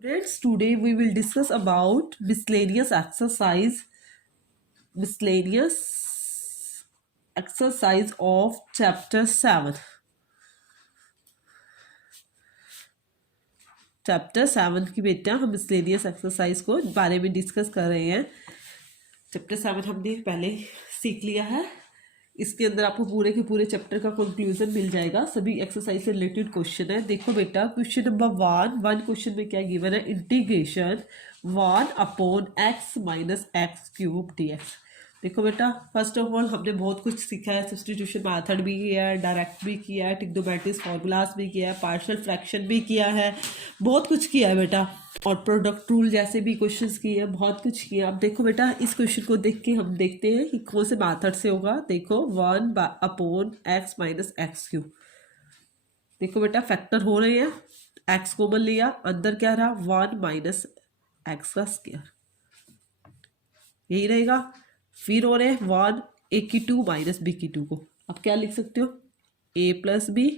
Friends, today we will discuss about miscellaneous exercise of chapter 7. Chapter 7 की बेटा हम miscellaneous exercise को बारे में डिस्कस कर रहे हैं। चैप्टर 7 हमने पहले सीख लिया है। इसके अंदर आपको पूरे के पूरे चैप्टर का कंक्लूजन मिल जाएगा। सभी एक्सरसाइज से रिलेटेड क्वेश्चन है। देखो बेटा, क्वेश्चन नंबर 1 क्वेश्चन में क्या गिवन है? Integration 1/x-x³ dx। देखो बेटा, फर्स्ट ऑफ ऑल हमने बहुत कुछ सीखा है। सब्स्टिट्यूशन मेथड भी किया है, डायरेक्ट भी किया है, ट्रिग्नोमेट्रिक फार्मूलाज भी किया है, पार्शियल फ्रैक्शन भी किया है, बहुत कुछ किया है बेटा। और प्रोडक्ट रूल जैसे भी क्वेश्चंस किए हैं, बहुत कुछ किया। अब देखो बेटा, इस क्वेश्चन को देख के हम देखते हैं कि कौन से मेथड से होगा। देखो 1/x-x³। देखो बेटा, फैक्टर हो रहे हैं, एक्स कॉमन लिया, अंदर क्या रहा? 1 - x², यही रहेगा। फिर हो रहे 1 a⁻b² को आप क्या लिख सकते हो? a+b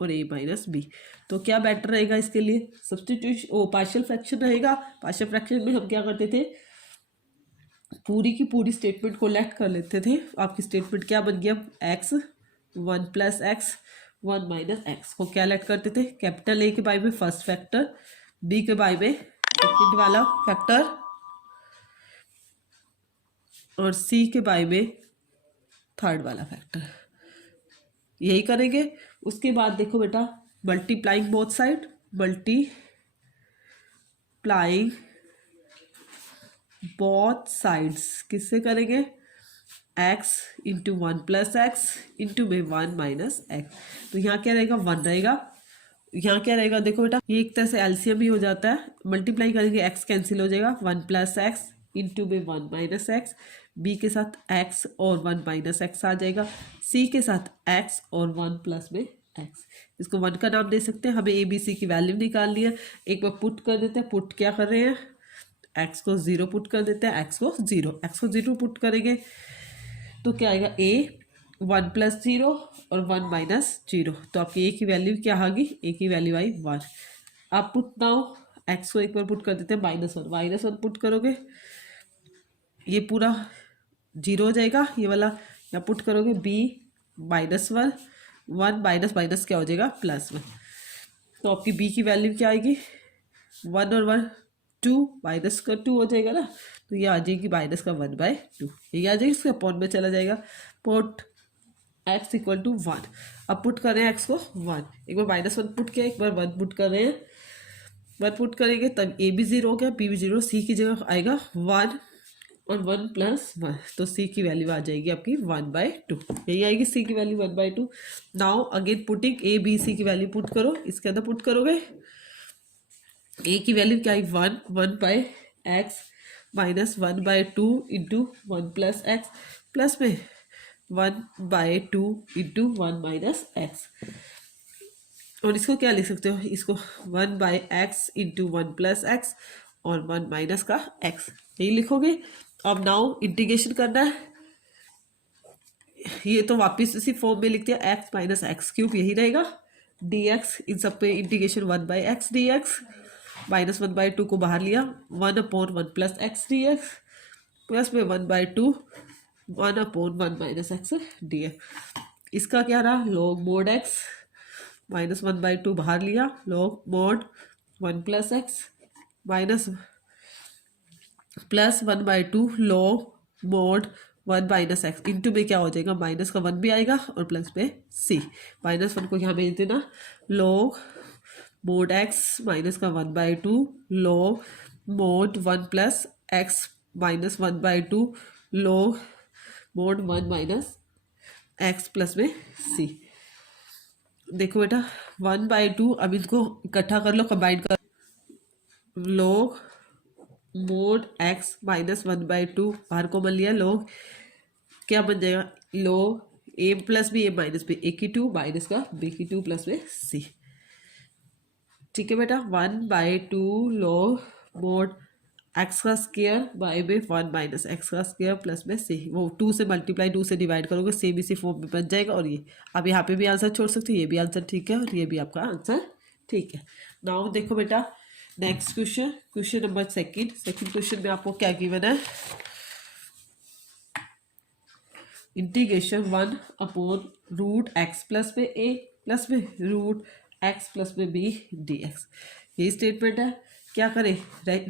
और a-b। तो क्या बेटर रहेगा इसके लिए? सब्स्टिट्यूशन पार्शियल फ्रैक्शन रहेगा। पार्शियल फ्रैक्शन में हम क्या करते थे? पूरी की पूरी स्टेटमेंट को लेट कर लेते थे। आपकी स्टेटमेंट क्या बन गया? x 1+x 1 - x को क्या लेट करते थे? कैपिटल ए के बाई में फर्स्ट फैक्टर, बी के बाई में सेकेंड वाला फैक्टर और सी के बाई में थर्ड वाला फैक्टर। यही करेंगे। उसके बाद देखो बेटा, multiplying both side, multiplying both sides किससे करेंगे? x इंटू 1+x इंटू में 1 - x। तो यहाँ क्या रहेगा? 1 रहेगा। यहाँ क्या रहेगा? देखो बेटा, ये एक तरह से एलसीएम ही हो जाता है। मल्टीप्लाई करेंगे, x कैंसिल हो जाएगा, 1+x इंटू में 1 - x। b के साथ x और 1 - x आ जाएगा, c के साथ x और 1 में x। इसको 1 का नाम दे सकते हैं। हमें a b c की वैल्यू निकालनी है। एक बार पुट कर देते हैं। पुट क्या कर रहे हैं? x को 0 पुट कर देते हैं। x को 0 पुट करेंगे तो क्या आएगा? a 1+0 और 1 - 0। तो आपकी a की वैल्यू क्या आ गई? a की वैल्यू आई 1। आप पुट नाउ x को एक बार पुट कर देते हैं, -1 पुट करोगे, ये पूरा 0 हो जाएगा। ये वाला यहाँ पुट करोगे, b -1 1 माइनस क्या हो जाएगा? +1। तो आपकी b की वैल्यू क्या आएगी? 1 और 1 2, माइनस का 2 हो जाएगा ना। तो ये आ जाएगी -1/2। ये आ जाएगी, इसके अपॉन में चला जाएगा। Put x = 1। अब पुट कर रहे हैं x को 1। एक बार -1 पुट किया, एक बार 1 पुट कर रहे हैं। 1 पुट करेंगे तब a भी 0 हो गया, b भी 0। c की जगह आएगा 1 और 1+1। तो c की वैल्यू आ जाएगी आपकी 1/2। यही आएगी c की value 1/2। Now again putting a b c की वैल्यू पुट करो। इसके अंदर पुट करोगे, a की वैल्यू क्या आई? 1/x -1/2 इंटू 1+x प्लस में 1/2 इंटू 1 - x। और इसको क्या लिख सकते हो? इसको 1/x इंटू 1+x और 1 - का x, यही लिखोगे। अब नाउ इंटीग्रेशन करना है। ये तो वापस इसी फॉर्म में लिख दिया, x - x³ यही रहेगा। dx इन सब पे इंटीग्रेशन 1/x dx, -1/2 को बाहर लिया, 1/1+x dx प्लस में 1/2 1/1 - x dx। इसका क्या रहा? log mod x, -1/2 बाहर लिया, log mod 1+x minus +1/2 log mod 1 - x into में क्या हो जाएगा? माइनस का 1 भी आएगा और प्लस में c। -1 को यहाँ भेज देना, log mod x माइनस का 1/2 log mod 1+x -1/2 log mod 1 - x plus में c। देखो बेटा, 1/2, अब इनको इकट्ठा कर लो, कंबाइन कर। log mod x -1/2 बाहर को बन लिया, log क्या बन जाएगा? log a + b a - b a² minus का b² प्लस में c। ठीक है बेटा, 1/2 log mod x² बाई में 1 - x² प्लस में c। वो 2 से मल्टीप्लाई 2 से डिवाइड करोगे, सेम इसी फॉर्म में बन जाएगा। और ये अब यहाँ पे भी आंसर छोड़ सकते हो, ये भी आंसर ठीक है और ये भी आपका आंसर ठीक है। नाउ देखो बेटा, next question, question number second question में आपको क्या गिवन है, इंटीग्रेशन 1/√x प्लस में a प्लस में √x प्लस में b dx। यही स्टेटमेंट है। क्या करें,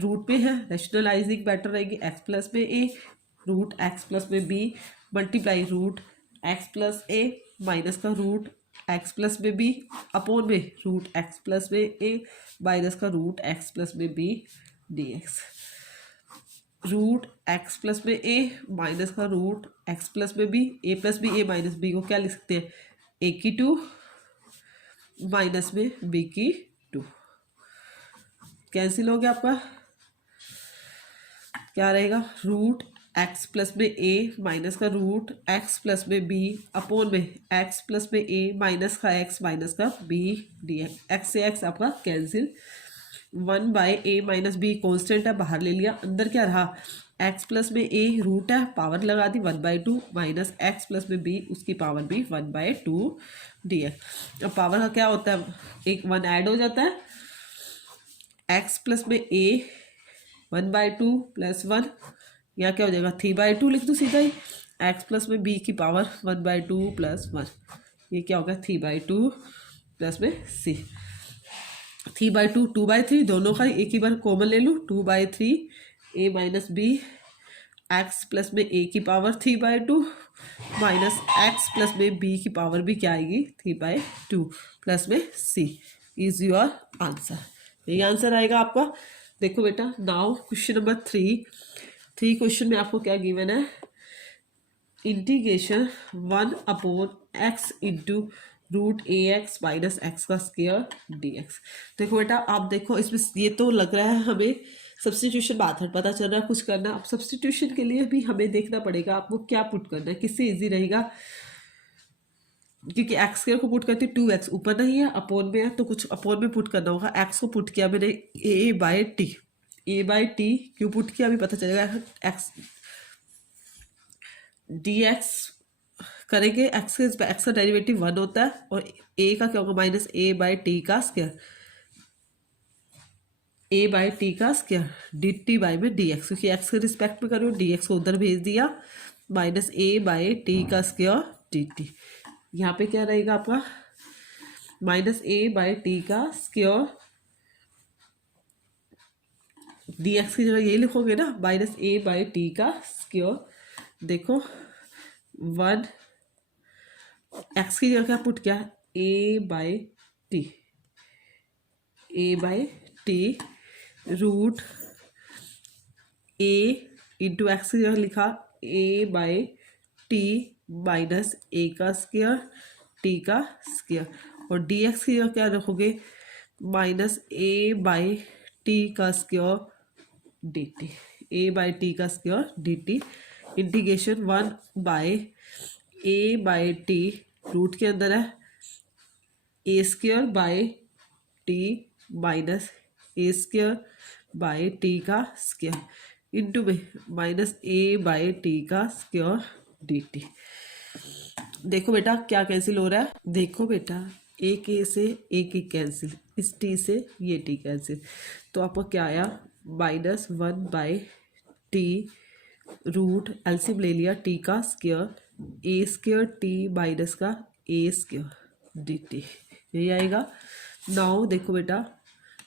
रूट पे है, रैशनलाइजिंग बेटर रहेगी, x प्लस में a √x प्लस में b multiply √x plus a minus का √x प्लस में b अपॉन में √x प्लस में a माइनस का √x प्लस में b dx। √x प्लस में a माइनस का √x प्लस में b, a plus b, a minus b को क्या लिख सकते हैं, a की 2 माइनस में b की 2, कैंसिल हो गया आपका। क्या रहेगा, √x प्लस में a माइनस का √x प्लस में b अपॉन में x प्लस में a माइनस का x माइनस का b dx। x से x आपका cancel, 1/a minus b constant है, बाहर ले लिया, अंदर क्या रहा, x प्लस में a रूट है, पावर लगा दी 1/2 माइनस x प्लस में b उसकी पावर भी 1/2 dx। अब पावर का क्या होता है, एक 1 ऐड हो जाता है, x प्लस में a 1/2 प्लस 1, यहाँ क्या हो जाएगा 3/2 लिख दो सीधा ही, x प्लस में b की पावर 1/2 प्लस 1, ये क्या होगा 3/2 प्लस में c, 3/2 2/3 दोनों का एक ही बार कॉमन ले लूँ, 2/3 a minus b x plus में a की पावर 3/2 माइनस x प्लस में b की पावर भी क्या आएगी 3/2 प्लस में c इज योर आंसर। यही आंसर आएगा आपका। देखो बेटा, नाउ क्वेश्चन नंबर 3 क्वेश्चन में आपको क्या गिवन है, integration 1/x into √ax minus x का स्क्वायर dx। देखो बेटा, आप देखो इसमें ये तो लग रहा है हमें सब्स्टिट्यूशन मेथड पता चल रहा है, कुछ करना। अब सब्स्टिट्यूशन के लिए भी हमें देखना पड़ेगा आपको क्या पुट करना है, किससे इजी रहेगा, क्योंकि एक्स स्क्वायर को पुट करते 2x ऊपर नहीं है, अपोन में है, तो कुछ अपोन में पुट करना होगा। एक्स को पुट किया मैंने a/t क्यों पुट किया अभी पता चलेगा। एक्स dx करेंगे, एक्स का डेरिवेटिव 1 होता है, और a का क्या होगा माइनस a/t का स्क्वायर, a/t का स्क्वायर dt बाई में dx, क्योंकि x के रिस्पेक्ट में करो, dx को उधर भेज दिया, माइनस a/t का स्क्वायर dt। यहाँ पे क्या रहेगा आपका माइनस a/t का स्क्वायर, dx की जगह यही लिखोगे ना, माइनस a/t का स्क्वायर। देखो 1 x की जगह क्या पुट किया, a/t root a into x की जगह लिखा a/t माइनस a का स्क्वायर t का स्क्वायर, और dx की जगह क्या रखोगे माइनस a/t का स्क्वायर dt, a/t का square dt। Integration 1/a/t root के अंदर है a square by t minus a square by t का स्क्वायर इंटू में माइनस a/t का स्क्वायर dt। देखो बेटा क्या कैंसिल हो रहा है, देखो बेटा एक ए से एक ही कैंसिल, इस टी से ये टी कैंसिल, तो आपको क्या आया माइनस 1/t रूट एलसीएम ले लिया टी का स्क्वायर ए स्क्वायर टी माइनस का ए स्क्वायर dt, यही आएगा। नाउ देखो बेटा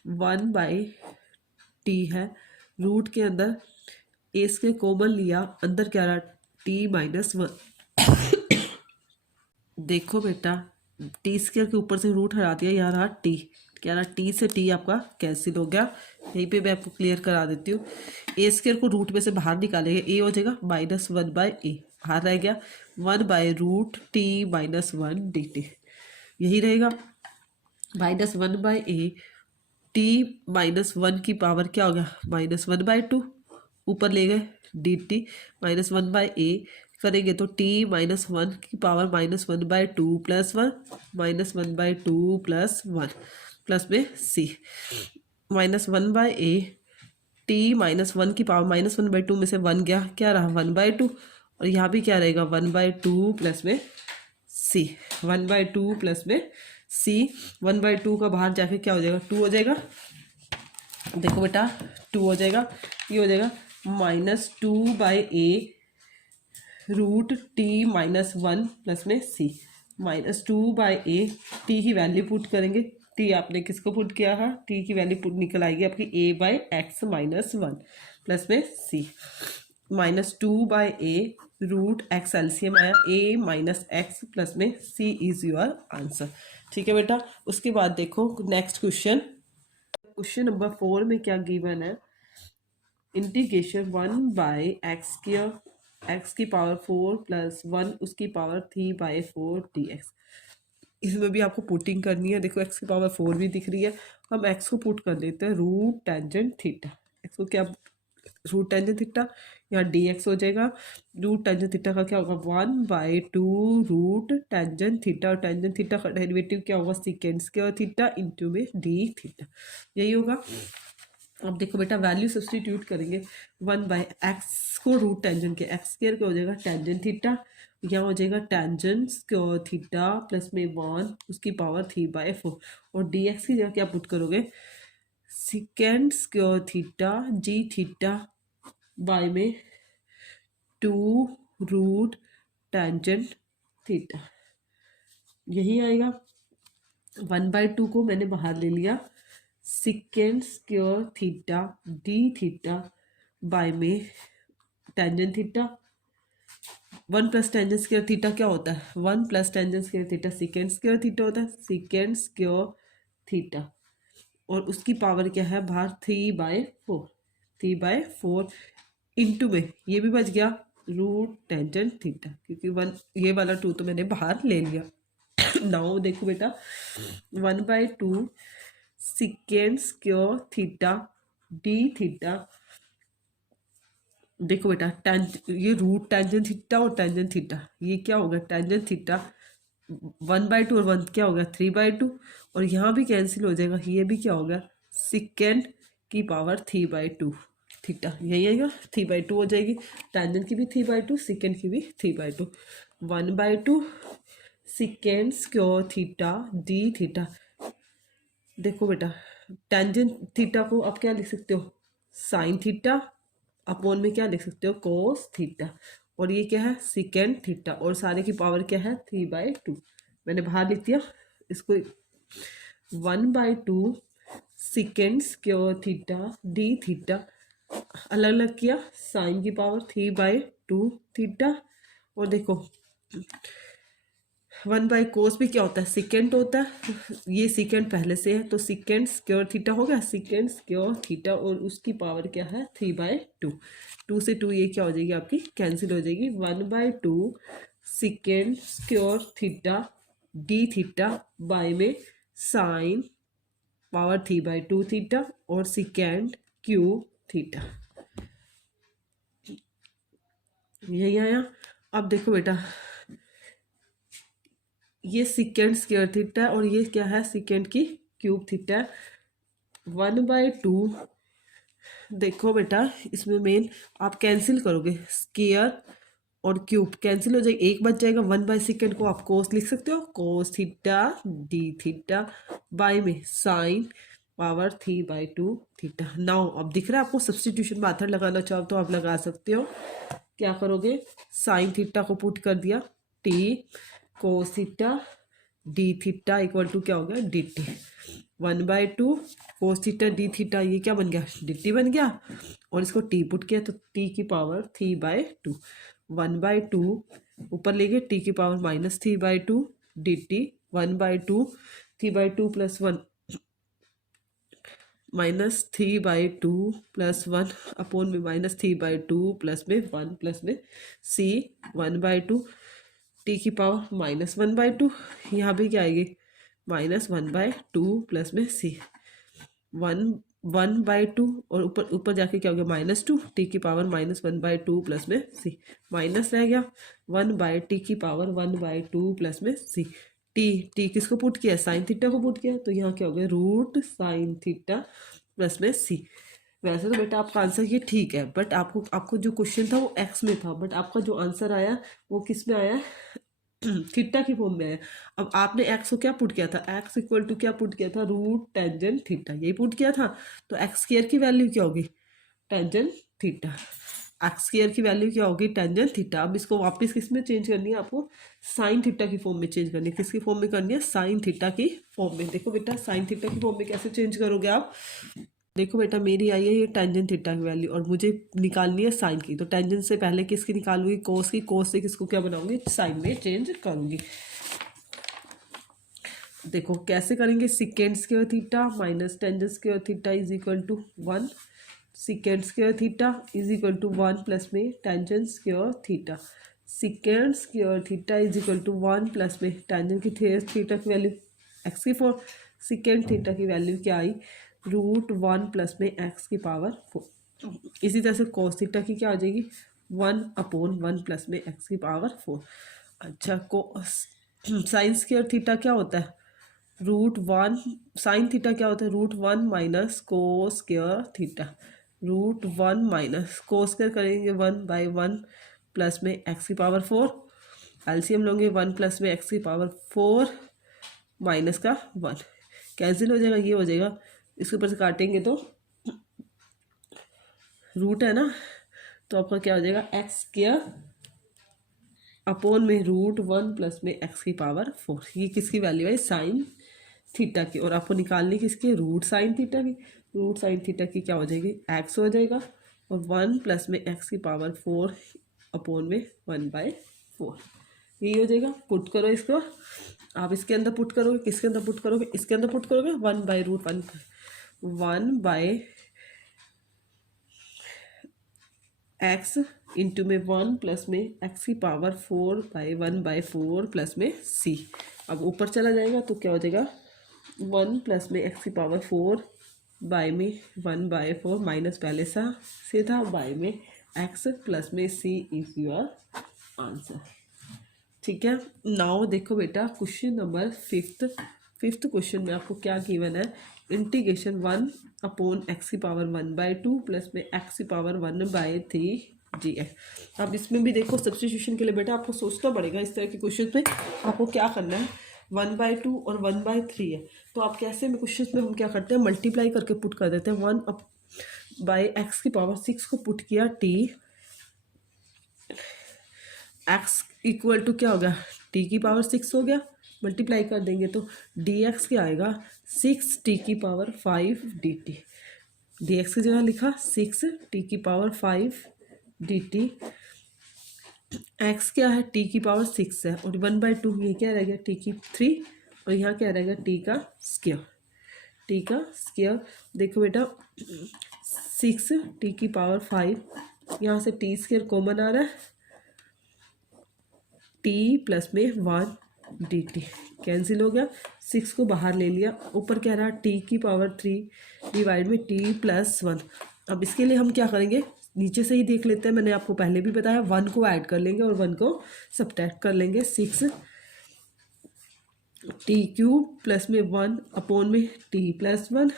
1/t है, रूट के अंदर ए स्क्वायर कॉमन लिया, अंदर क्या रहा टी माइनस 1। देखो बेटा टी स्क्वायर के ऊपर से रूट हटा दिया, यहाँ रहा टी, क्या रहा टी से टी आपका कैंसिल हो गया। यहीं पे मैं आपको क्लियर करा देती हूँ, ए स्क्वायर को रूट में से बाहर निकालेंगे, ए हो जाएगा माइनस 1/a, बाहर रह गया 1/√t माइनस 1 dt, यही रहेगा माइनस 1/a, t माइनस 1 की पावर क्या हो गया माइनस 1/2, ऊपर ले गए dt माइनस 1/a करेंगे तो t माइनस 1 की power minus 1/2 plus 1 minus 1/2 plus 1 plus में c minus 1/a, t minus 1 की पावर माइनस 1/2 में से 1 गया, क्या रहा 1/2, और यहाँ भी क्या रहेगा 1/2 प्लस में c, 1/2 प्लस में c, 1/2 का बाहर जाके क्या हो जाएगा 2 हो जाएगा, देखो बेटा 2 हो जाएगा, ये हो जाएगा -2/a root T minus 1 plus में सी। -2/a टी की वैल्यू पुट करेंगे, टी आपने किसको पुट किया है, टी की वैल्यू पुट निकल आएगी आपकी a/x माइनस 1 प्लस में सी। -2/a रूट एक्स एलसीएम आया a माइनस एक्स प्लस में c इज योर आंसर। ठीक है बेटा। उसके बाद देखो नेक्स्ट क्वेश्चन, क्वेश्चन नंबर 4 में क्या गिवन है, इंटीग्रेशन 1/x² x की पावर 4 प्लस 1 उसकी पावर 3/4 dx। इसमें भी आपको पुटिंग करनी है। देखो x की पावर 4 भी दिख रही है, हम x को पुट कर देते हैं रूट टेंजेंट थीटा। x को क्या, रूट टेंजेंट थीटा, यहाँ dx हो जाएगा। रूट टेंजेंट थीटा का क्या होगा 1/2 रूट टेंजेंट थीटा, और टेंजेंट थीटा का डेरिवेटिव क्या होगा सेकेंड स्क्वायर थीटा इंटू में d थीटा, यही होगा। अब देखो बेटा वैल्यू सब्सटीट्यूट करेंगे, 1/x को रूट टेंजेंट के एक्स स्क्वायर का हो जाएगा टेंजेंट थीटा, यहाँ हो जाएगा टेंजेंट स्क्वायर थीटा प्लस में 1 उसकी पावर 3/4, और dx की जगह क्या पुट करोगे second square theta G theta by में 2 रूट टेंजेंट थीटा, यही आएगा। 1/2 को मैंने बाहर ले लिया, second square theta D theta by में tangent theta, 1 plus tangent square theta क्या होता है 1 plus tangent square theta second square theta होता है, सेकेंड स्क्वायर थीटा, और उसकी पावर क्या है बाहर 3/4 इंटू में ये भी बच गया रूट टेंजेंट थीटा, क्योंकि 1 ये वाला 2 तो मैंने बाहर ले लिया। नाउ देखो बेटा 1/2 second square theta D theta, देखो बेटा ये रूट टेंजेंट थीटा और टेंजेंट थीटा, ये क्या होगा टेंजेंट थीटा 1/2 और 1 क्या होगा 3/2, और यहाँ भी कैंसिल हो जाएगा, ये भी क्या होगा सेकेंड की पावर 3/2 थीटा, यही आएगा 3/2 हो जाएगी, टेंजेंट की भी 3/2 सेकेंड की भी 3/2। 1/2 second square theta D theta, देखो बेटा टेंजेंट थीटा को आप क्या लिख सकते हो साइन थीटा, अपॉन में क्या लिख सकते हो कोस थीटा, और ये क्या है सेकेंड थीटा, और सारे की पावर क्या है 3/2, मैंने बाहर लिख दिया इसको। 1/2 second square theta D theta, अलग अलग किया साइन की पावर 3/2 थीटा, और देखो 1/कोस भी क्या होता है सेकेंड होता है, ये सेकेंड पहले से है तो सेकेंड स्क्वायर थीटा हो गया सेकेंड स्क्वायर थीटा, और उसकी पावर क्या है 3/2, 2 से 2 ये क्या हो जाएगी आपकी कैंसिल हो जाएगी। 1/2 second square theta D theta by में साइन पावर 3/2 थीटा और सेकेंड क्यूब थीटा, यही आया। अब देखो बेटा ये सेकेंड स्क्वायर थीटा और ये क्या है सेकेंड की क्यूब थीटा। 1/2 देखो बेटा इसमें मेन आप कैंसिल करोगे स्क्वायर और क्यूब कैंसिल हो जाएगा, एक बच जाएगा। 1/सेकेंड को आप कोस लिख सकते हो, कोस थीटा डी थीटा बाय में साइन पावर 3/2 थीटा। नाउ अब दिख रहा है आपको, सब्सटीट्यूशन मेथड लगाना चाहो तो आप लगा सकते हो। क्या करोगे साइन थीटा को पुट कर दिया T cos theta D theta equal to क्या हो गया D T. 1/2 cos theta D theta ये क्या बन गया डी टी बन गया, और इसको टी पुट किया तो टी की पावर 3/2। 1/2 ऊपर ले गए टी की power -3/2 D T. 1/2 3/2 plus 1 -3/2 plus 1 upon में -3/2 प्लस में 1 प्लस में सी 1/2 टी की पावर -1/2, यहाँ भी क्या आएगी -1/2 प्लस में सी 1/2, और ऊपर ऊपर जाके क्या हो गया -2 टी की पावर -1/2 प्लस में सी, माइनस रह गया 1/टी की पावर 1/2 प्लस में सी। टी किसको पुट किया साइन थीटा को पुट किया, तो यहाँ क्या हो गया रूट साइन थीटा प्लस में सी। वैसे तो बेटा आपका आंसर ये ठीक है, बट आपको जो क्वेश्चन था वो एक्स में था, बट आपका जो आंसर आया वो किस में आया थीटा की फॉर्म में है। अब आपने एक्स को क्या पुट किया था, एक्स इक्वल टू क्या पुट किया था, रूट टेंजेंट थीटा, यही पुट किया था। तो एक्स स्क्वायर की वैल्यू क्या होगी, टेंजेंट थीटा। एक्स स्क्वायर की वैल्यू क्या होगी, टेंजेंट थीटा। अब इसको वापस किस में चेंज करनी है आपको, साइन थीटा की फॉर्म में चेंज करनी है। किसकी फॉर्म में करनी है, साइन थीटा की फॉर्म में। देखो बेटा साइन थीटा की फॉर्म में कैसे चेंज करोगे आप, देखो बेटा मेरी आई है ये टेंजेंट थीटा की वैल्यू और मुझे निकालनी है साइन की। तो टेंजेंट से पहले किसकी निकालूंगी, कोस की। कोस से किसको क्या बनाऊंगी, साइन में चेंज करूंगी। देखो कैसे करेंगे, second square theta minus tangent square theta is equal to 1। Second square theta is equal to 1 plus में tangent square theta. Second square theta is equal to 1 plus में टेंजेंट की थीटा की value x की 4। Second theta की value क्या आई, root 1 plus में x की पावर 4। इसी तरह से कोस थीटा की क्या हो जाएगी, 1/1 प्लस में एक्स की पावर 4। अच्छा कोस साइन स्क्वायर थीटा क्या होता है, रूट 1। साइन थीटा क्या होता है, root 1 minus cos square theta. Root 1 minus cos square करेंगे 1/1 प्लस में एक्स की पावर 4। एलसीएम लोगे 1 प्लस में एक्स की पावर 4 माइनस का 1 कैंसिल हो जाएगा, ये हो जाएगा। इसके ऊपर से काटेंगे तो रूट है ना, तो आपका क्या हो जाएगा, एक्स स्क्वायर अपॉन में रूट 1 प्लस में एक्स की पावर 4। ये किसकी वैल्यू है, साइन थीटा की। और आपको निकालनी किसकी, रूट साइन थीटा की। रूट साइन थीटा की क्या हो जाएगी, एक्स हो जाएगा और 1 प्लस में एक्स की पावर 4 अपॉन में 1/4 यही हो जाएगा। पुट करो इसको, आप इसके अंदर पुट करोगे, किसके अंदर पुट करोगे, इसके अंदर पुट करोगे 1/√1 एक्स इंटू में 1 प्लस में एक्स की पावर 4/1/4 प्लस में सी। अब ऊपर चला जाएगा तो क्या हो जाएगा, 1 प्लस में एक्स की पावर 4 बाय में 1/4 माइनस पहले से था बाय में एक्स प्लस में सी इज योर आंसर। ठीक है, नाउ देखो बेटा क्वेश्चन नंबर फिफ्थ क्वेश्चन में आपको क्या गिवन है, इंटीग्रेशन 1/x की पावर 1/2 प्लस में x की पावर 1/3 dx। अब इसमें भी देखो सब्स्टिट्यूशन के लिए बेटा आपको सोचना पड़ेगा। इस तरह के क्वेश्चन में आपको क्या करना है, 1/2 और 1/3 है, तो आप कैसे में क्वेश्चन में हम क्या करते हैं, मल्टीप्लाई करके पुट कर देते हैं। 1/x की पावर 6 को पुट किया t, x इक्वल टू क्या हो गया, t की पावर 6 हो गया, मल्टीप्लाई कर देंगे तो dx क्या आएगा, 6t की पावर 5 dt। dx की जगह लिखा 6t की पावर 5 dt। x क्या है, t की पावर 6 है और 1/2 ये क्या रहेगा, t की 3 और यहाँ क्या रहेगा, t का स्क्वायर। t का स्क्वायर देखो बेटा 6t की पावर 5, यहाँ से t स्क्वायर कॉमन आ रहा है, t प्लस में 1 dt कैंसिल हो गया, 6 को बाहर ले लिया, ऊपर क्या रहा, t की पावर 3 डिवाइड में t प्लस 1। अब इसके लिए हम क्या करेंगे, नीचे से ही देख लेते हैं, मैंने आपको पहले भी बताया 1 को ऐड कर लेंगे और 1 को सब्ट्रैक्ट कर लेंगे। 6t³ प्लस में 1 अपॉन में t प्लस 1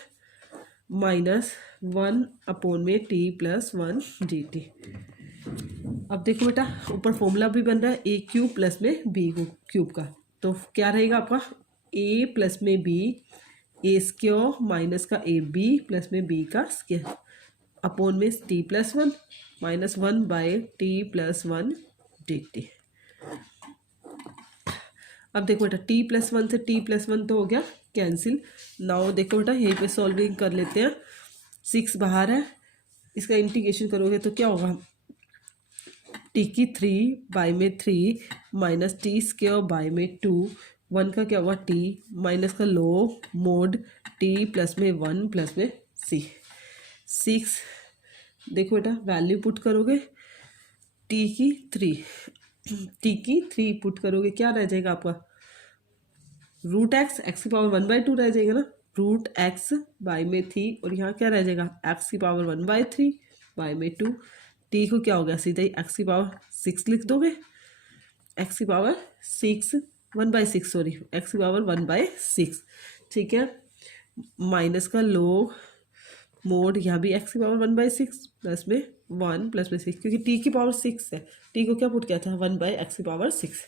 माइनस 1 अपॉन में t प्लस 1 dt। अब देखो बेटा ऊपर फॉर्मूला भी बन रहा है a³ प्लस में b³ का, तो क्या रहेगा आपका a प्लस में b a स्क्वायर माइनस का a b प्लस में b का स्क्वायर अपॉन में t plus 1 minus 1/t plus 1 dt। अब देखो बेटा t प्लस 1 से t प्लस 1 तो हो गया कैंसिल। नाउ देखो बेटा यहीं पे सॉल्विंग कर लेते हैं, 6 बाहर है, इसका इंटीग्रेशन करोगे तो क्या होगा, t की 3 बाई में 3 माइनस t स्क्वायर बाई में 2, 1 का क्या हुआ t माइनस का लो मोड t प्लस में 1 प्लस में c। 6 देखो बेटा वैल्यू पुट करोगे, t की 3 पुट करोगे, क्या रह जाएगा आपका x की पावर 1/2 रह जाएगा ना, x बाई में 3 और यहाँ क्या रह जाएगा x की पावर 1/3 बाई में 2। t को क्या हो गया, सीधा ही x की पावर 6 लिख दोगे, x की पावर 6 1/6 सॉरी x की पावर 1/6। ठीक है, माइनस का लोग मोड, यहाँ भी x की पावर 1/6 प्लस में 1 प्लस में 6, क्योंकि t की पावर 6 है, t को क्या पुट किया था 1/x की पावर 6।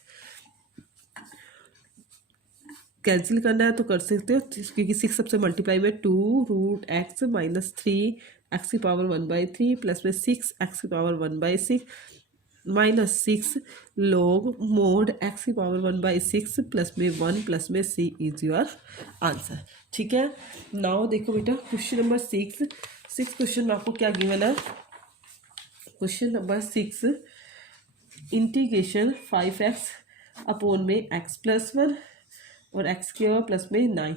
कैंसिल करना है तो कर सकते हो, क्योंकि 6 सबसे मल्टीप्लाई में 2√x माइनस 3 x⁻1/3 प्लस में 6 x⁻1/6 minus 6 log mod x⁻1/6 plus में 1 प्लस में c इज योर आंसर। ठीक है, नाउ देखो बेटा क्वेश्चन नंबर 6 क्वेश्चन में आपको क्या गिवन है। Question number 6 integration 5x upon में x+1 और x² प्लस में 9,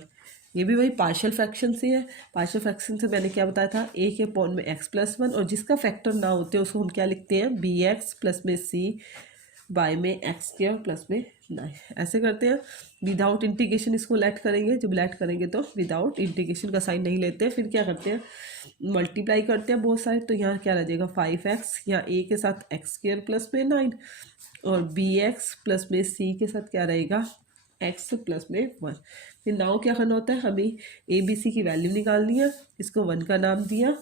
ये भी वही पार्शियल फ्रैक्शन से है। पार्शियल फ्रैक्शन से मैंने क्या बताया था, a के अपॉन में x+1 और जिसका फैक्टर ना होते उसको हम क्या लिखते हैं, bx प्लस में c बाय में x² प्लस में 9, ऐसे करते हैं। विदाउट इंटीग्रेशन इसको लेट करेंगे, जब लेट करेंगे तो विदाउट इंटीग्रेशन का साइन नहीं लेते, फिर क्या करते हैं, मल्टीप्लाई करते हैं बोथ साइड। तो यहाँ क्या रह जाएगा 5x, यहाँ a के साथ x² प्लस में 9 और bx प्लस में c के साथ क्या रहेगा x प्लस में 1। फिर नाउ क्या करना होता है, हमें ए बी सी की वैल्यू निकालनी है। इसको 1 का नाम दिया,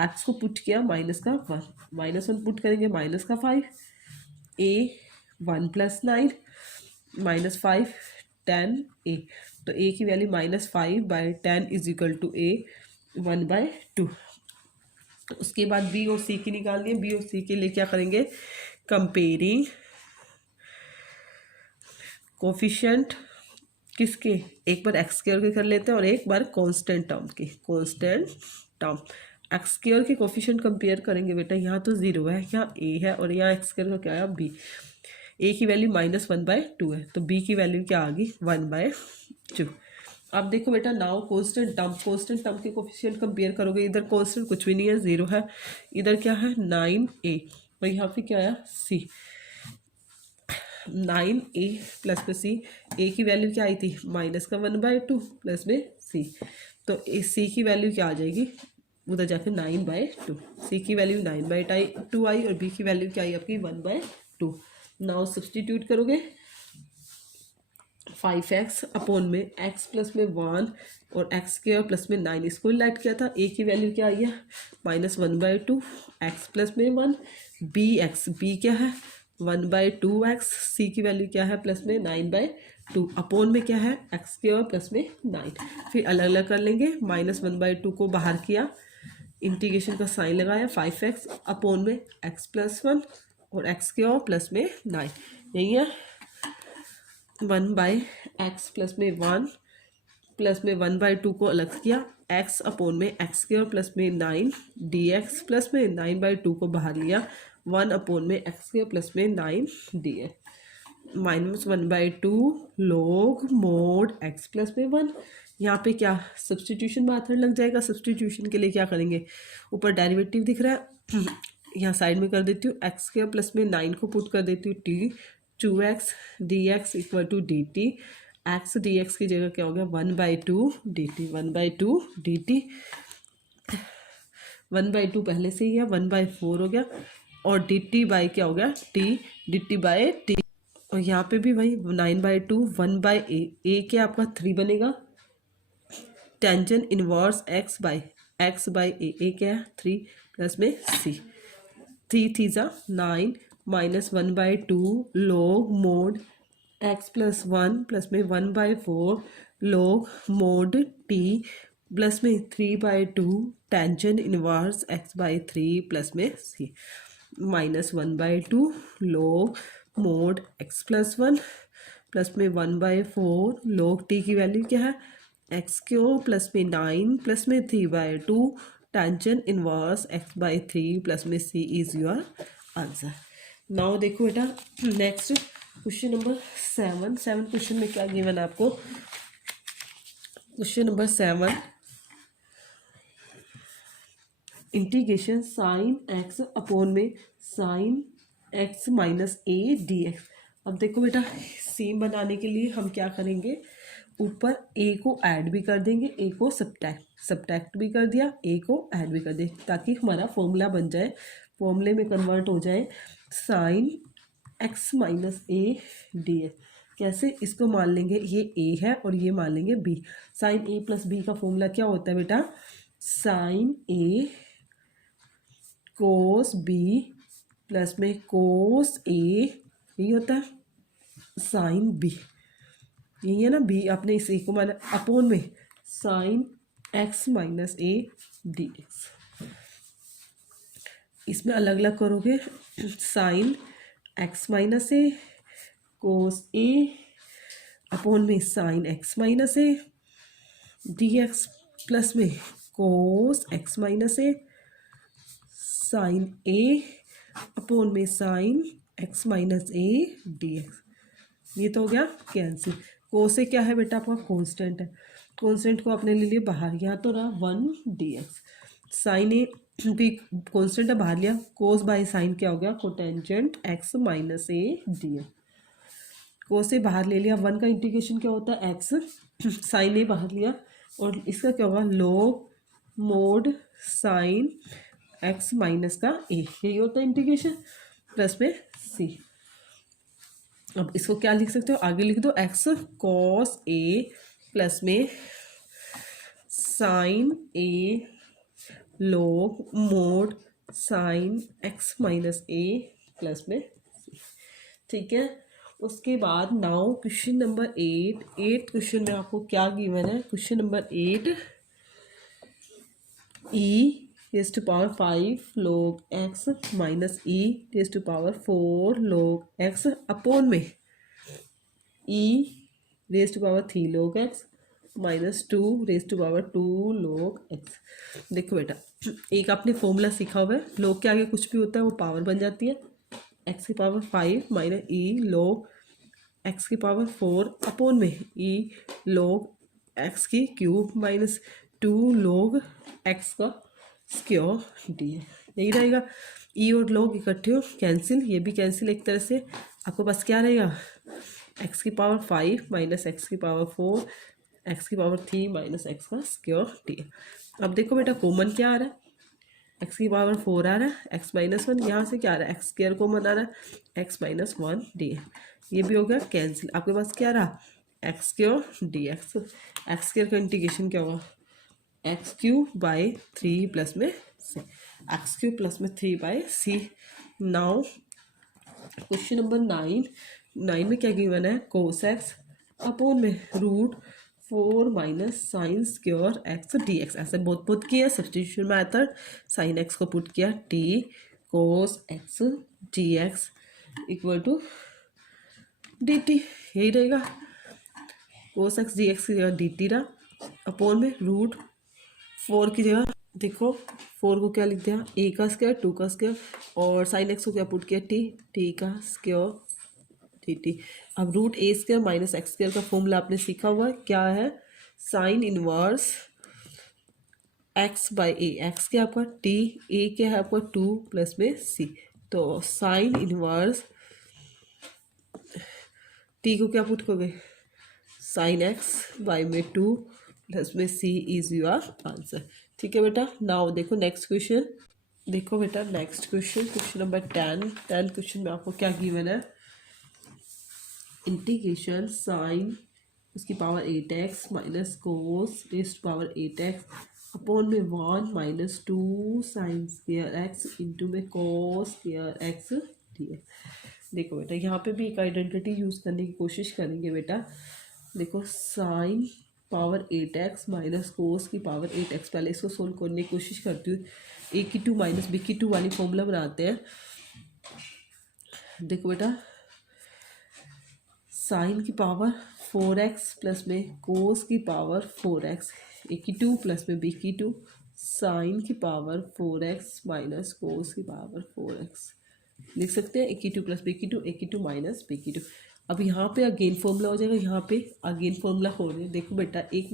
x को पुट किया माइनस का 1, -1 पुट करेंगे माइनस का 5, a 1 प्लस 9 माइनस 5 10 a, तो a की value -5/10 is equal to a 1/2। उसके बाद b और c की निकालनी है। b और c के लिए क्या करेंगे, कंपेयरिंग कोफिशिएंट किसके, एक बार x² के कर लेते हैं और एक बार कांस्टेंट टर्म के। कांस्टेंट टर्म x² के कोफिशिएंट कंपेयर करेंगे बेटा, यहाँ तो 0 है, यहाँ a है और यहाँ x² का क्या है b। a की वैल्यू -1/2 है तो b की वैल्यू क्या आ गई 1/2। अब देखो बेटा नाउ कांस्टेंट टर्म के कोफिशिएंट कंपेयर करोगे, इधर कांस्टेंट कुछ भी नहीं है 0 है, इधर क्या है 9a और यहाँ पे क्या है c। 9a प्लस में c, a की वैल्यू क्या आई थी माइनस का 1/2 प्लस में c, तो c की वैल्यू क्या आ जाएगी उधर जाकर 9/2। c की वैल्यू 9/2 आई और b की वैल्यू क्या आई आपकी 1/2। नाउ सब्सटीट्यूट करोगे 5x अपॉन में x प्लस में 1 और x² प्लस में 9, इसको लेट किया था। a की वैल्यू क्या आई है -1/2 x प्लस में 1, b क्या है 1/2x, c की वैल्यू क्या है प्लस में 9/2 अपॉन में क्या है x² प्लस में 9। फिर अलग अलग कर लेंगे, -1/2 को बाहर किया, इंटीग्रेशन का साइन लगाया, 5x अपॉन में x+1 और x² प्लस में 9, यही है 1/x प्लस में 1 प्लस में 1/2 को अलग किया, x अपॉन में x² प्लस में 9 dx प्लस में 9/2 को बाहर लिया, 1 अपॉन में x² प्लस में 9 dx -1/2 log mod x plus में 1। यहाँ पे क्या सब्सटीट्यूशन मेथड लग जाएगा। सब्सटीट्यूशन के लिए क्या करेंगे, ऊपर डेरिवेटिव दिख रहा है यहाँ साइड में कर देती हूँ, x² प्लस में 9 को पुट कर देती हूँ t 2x dx equal to dt, x dx की जगह क्या हो गया 1/2 dt, 1/2 dt, 1/2 पहले से ही है 1/4 हो गया और dt बाई क्या हो गया t, dt बाई t। और यहाँ पे भी वही 9/2 1/a क्या आपका 3 बनेगा, tangent inverse x by a क्या है 3 प्लस में c, 3 3 9 -1/2 log mod x plus 1 plus में 1/4 log mod t प्लस में 3/2 tangent inverse x by 3 plus में c -1/2 log mod x plus 1 plus में 1/4 log t की वैल्यू क्या है x³ प्लस में 9 प्लस में 3/2 tangent inverse x by 3 plus में c is your answer. Now देखो बेटा नेक्स्ट क्वेश्चन नंबर 7 क्वेश्चन में क्या गिवन है आपको। Question number 7 integration sine x upon में sine x minus a dx। अब देखो बेटा सेम बनाने के लिए हम क्या करेंगे, ऊपर a को ऐड भी कर देंगे, a को सब्ट्रैक्ट भी कर दिया, a को ऐड भी कर दिया, ताकि हमारा फॉर्मूला बन जाए, फॉर्मूले में कन्वर्ट हो जाए sine x minus a dx। कैसे, इसको मान लेंगे ये a है और ये मान लेंगे b। Sine a plus b का फॉर्मूला क्या होता है बेटा, sine a cos b plus में कोस a, यही होता है साइन b। यही है ना बी, आपने इस ए को माना अपोन में sine x minus a d x. इसमें अलग अलग करोगे, साइन एक्स माइनस ए कोस ए अपोन में sine x minus a d x plus में कोस एक्स माइनस ए साइन ए अपोन में sine x minus a d x. ये तो हो गया कैंसिल। कोस से क्या है बेटा आपका कांस्टेंट है, कांस्टेंट को आपने ले लिया बाहर, यहाँ तो रहा 1 डी एक्स। साइन ए भी कांस्टेंट है बाहर लिया, कोस बाय साइन क्या हो गया cotangent x minus a d x. Cos से बाहर ले लिया, 1 का इंटीग्रेशन क्या होता है एक्स, साइन ए बाहर लिया और इसका क्या होगा log mod sine x minus का ए, यही होता है इंटीग्रेशन प्लस में सी। अब इसको क्या लिख सकते हो, आगे लिख दो एक्स कॉस ए प्लस में sine a log mod sine x minus a plus में सी। ठीक है, उसके बाद नाउ क्वेश्चन नंबर 8 क्वेश्चन में आपको क्या गिवन है, question number 8 e raise to power 5 log x minus e raise to power 4 log x upon में e raise to power 3 log x minus 2 raise to power 2 log x। देखो बेटा, एक आपने formula सीखा हुआ है, log के आगे कुछ भी होता है वो पावर बन जाती है, x की पावर 5 माइनस ई log x की पावर 4 अपोन में ई log x की क्यूब माइनस 2 log x का स्क्वायर डी है, यही रहेगा। ई और log इकट्ठे हो कैंसिल, ये भी कैंसिल एक तरह से, आपको बस क्या रहेगा x की पावर 5 माइनस एक्स की पावर 4 एक्स की पावर 3 माइनस एक्स का स्क्वायर डी। अब देखो बेटा कॉमन क्या आ रहा है, एक्स की पावर 4 आ रहा है, एक्स माइनस 1, यहाँ से क्या आ रहा है एक्स स्क्वायर कॉमन आ रहा है, एक्स माइनस 1 डी, ये भी हो गया कैंसिल। आपके पास क्या रहा x square D x, x square का इंटीग्रेशन क्या होगा एक्स क्यूब बाई 3 प्लस में सी, एक्स क्यूब प्लस में 3 by C. Now question number 9 में क्या गिवन है कोस एक्स अपोन में root 4 minus sine square x D X. ऐसे बहुत किया सब्सटीट्यूशन मेथड, साइन एक्स को पुट किया T cos X D x equal to D T, यही रहेगा कोस एक्स डी एक्स की जगह डी टी रहा अपोन में रूट 4 की जगह देखो 4 को क्या लिख दिया ए का स्क्वायर 2 का स्क्वायर और साइन एक्स को क्या पुट किया टी का स्क्वायर टी टी। अब रूट ए स्क्वायर माइनस एक्स स्क्वायर का फॉर्मूला आपने सीखा हुआ है, क्या है sine inverse x by A, x क्या आपका टी, ए क्या है आपका 2 प्लस में सी, तो साइन इनवर्स टी को क्या पुट करोगे साइन एक्स बाई में 2 प्लस में सी इज योर आंसर। ठीक है बेटा, नाउ देखो नेक्स्ट क्वेश्चन, देखो बेटा next question, question number 10 question में आपको क्या गिवन है इंटीग्रेशन साइन उसकी power 8x minus cos raised power 8x upon में 1 minus 2 sine square x into में cos square x D x. देखो बेटा यहाँ पे भी एक आइडेंटिटी यूज़ करने की कोशिश करेंगे बेटा। देखो साइन पावर 8x माइनस कोस की पावर 8x, पहले इसको सोल्व करने की कोशिश करती हूँ, ए की 2 माइनस बी की 2 वाली फॉर्मूला बनाते हैं। देखो बेटा साइन की पावर 4x प्लस में कोस की पावर 4x, ए की 2 प्लस में बी की 2, साइन की पावर 4x माइनस कोस की पावर 4x लिख सकते हैं, ए की 2 प्लस बी की 2, ए की 2 माइनस बी की 2। अब यहाँ पे अगेन फॉर्मूला हो जाएगा, यहाँ पे अगेन फॉर्मूला हो रही है। देखो बेटा एक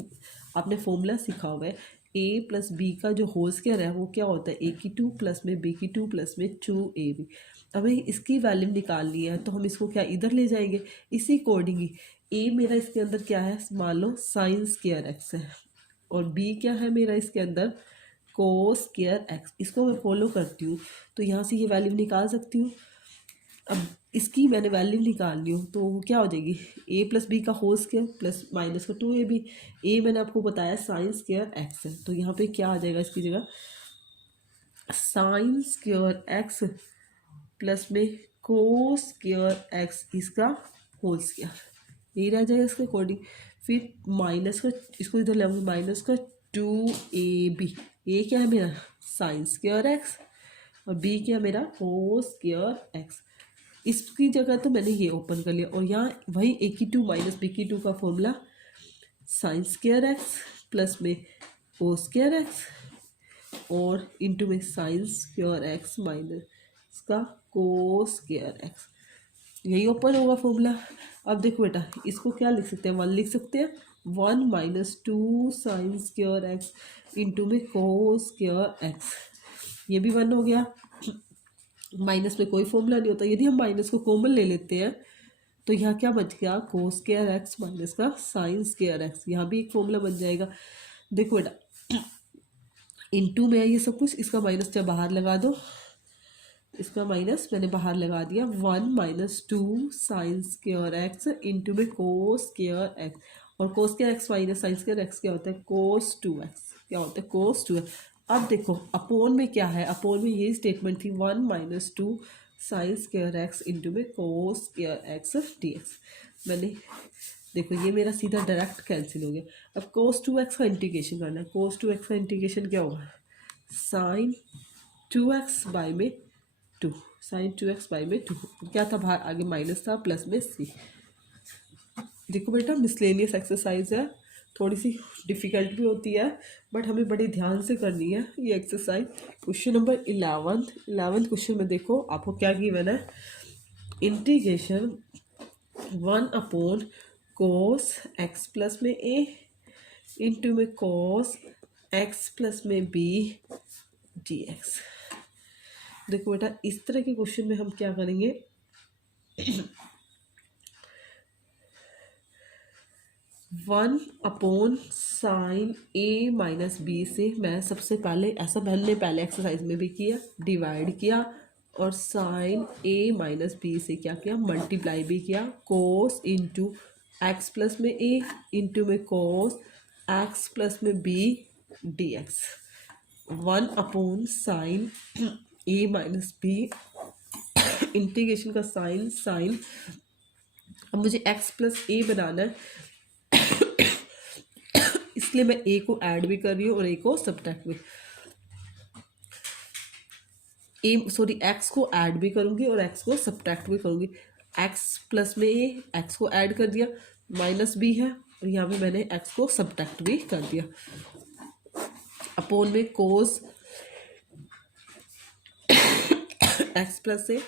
आपने फॉर्मूला सीखा हुआ है ए प्लस बी का जो होल स्क्वायर है वो क्या होता है ए की 2 प्लस में बी की 2 प्लस में 2ab। हमें इसकी वैल्यू निकालनी है तो हम इसको क्या इधर ले जाएंगे, इसी अकॉर्डिंग ही ए मेरा इसके अंदर क्या है मान लो साइन स्क्वायर एक्स है और बी क्या है मेरा इसके अंदर कोस स्क्वायर एक्स, इसको मैं फॉलो करती हूँ तो यहाँ से ये वैल्यू निकाल सकती हूँ। अब इसकी मैंने वैल्यू निकालनी हो तो वो क्या हो जाएगी ए प्लस बी का होल स्क्वायर प्लस माइनस का 2ab, ए मैंने आपको बताया साइन स्क्वायर एक्स है तो यहाँ पे क्या आ जाएगा इसकी जगह साइन स्क्वायर एक्स प्लस में कोस स्क्वायर एक्स इसका होल स्क्वायर, यही रह जाएगा इसके अकॉर्डिंग। फिर माइनस का, इसको इधर ले माइनस का 2ab, ये क्या है मेरा साइन स्क्वायर एक्स, और b क्या मेरा कोस स्क्वायर एक्स। इसकी जगह तो मैंने ये ओपन कर लिया, और यहाँ वही ए की टू माइनस बी की टू का formula sine square x plus में कोस स्क्वायर एक्स और इंटू में साइन स्क्वायर एक्स माइनस इसका कोस स्क्वायर एक्स, यही ओपन होगा फॉर्मूला। अब देखो बेटा, इसको क्या लिख सकते हैं, 1 लिख सकते हैं, 1 minus 2 sine square x into में कोस स्क्वायर एक्स, ये भी 1 हो गया। माइनस में कोई फॉर्मूला नहीं होता, यदि हम माइनस को कॉमन ले लेते हैं तो यहाँ क्या बच गया, कोस स्क्वायर एक्स माइनस का साइन स्क्वायर एक्स, यहाँ भी एक फॉर्मूला बन जाएगा। देखो बेटा, इनटू में है ये सब कुछ, इसका माइनस चाहे बाहर लगा दो, इसका माइनस मैंने बाहर लगा दिया, 1 minus 2 sine square x into में कोस स्क्वायर एक्स, और कोस square x minus sine square x क्या होता है, कोस 2x, क्या होता है कोस 2x। अब देखो अपोन में क्या है, अपोन में ये स्टेटमेंट थी 1 minus 2 sine square x into में कोस स्क्वायर एक्स dx। मैंने देखो ये मेरा सीधा डायरेक्ट कैंसिल हो गया। अब कोस 2x का इंटीग्रेशन करना है, कोस 2x का इंटीग्रेशन क्या होगा, साइन 2x बाई में 2, साइन 2x बाई में 2, क्या था बाहर आगे माइनस था प्लस में c। देखो बेटा मिसलेनियस एक्सरसाइज है, थोड़ी सी डिफ़िकल्ट भी होती है बट हमें बड़ी ध्यान से करनी है ये एक्सरसाइज। क्वेश्चन नंबर 11 क्वेश्चन में देखो आपको क्या गिवन है, इंटीग्रेशन 1 अपॉन कोस एक्स प्लस में a इंटू में कोस एक्स प्लस में b dx। देखो बेटा इस तरह के क्वेश्चन में हम क्या करेंगे, 1 upon sine a minus B से मैं सबसे पहले, ऐसा मैंने पहले एक्सरसाइज में भी किया, डिवाइड किया और साइन a माइनस बी से क्या किया, मल्टीप्लाई भी किया, कोस इंटू एक्स प्लस में a इंटू में कोस एक्स प्लस में b dx। 1 upon sine a minus B integration का साइन, अब मुझे x प्लस a बनाना है इसलिए मैं a को ऐड भी कर रही हूँ और a को सब्ट्रैक्ट भी, x को ऐड भी करूँगी और x को सब्ट्रैक्ट भी करूँगी। x प्लस में a, x को ऐड कर दिया, माइनस b है और यहाँ पे मैंने x को सब्ट्रैक्ट भी कर दिया, अपोन में cos x plus a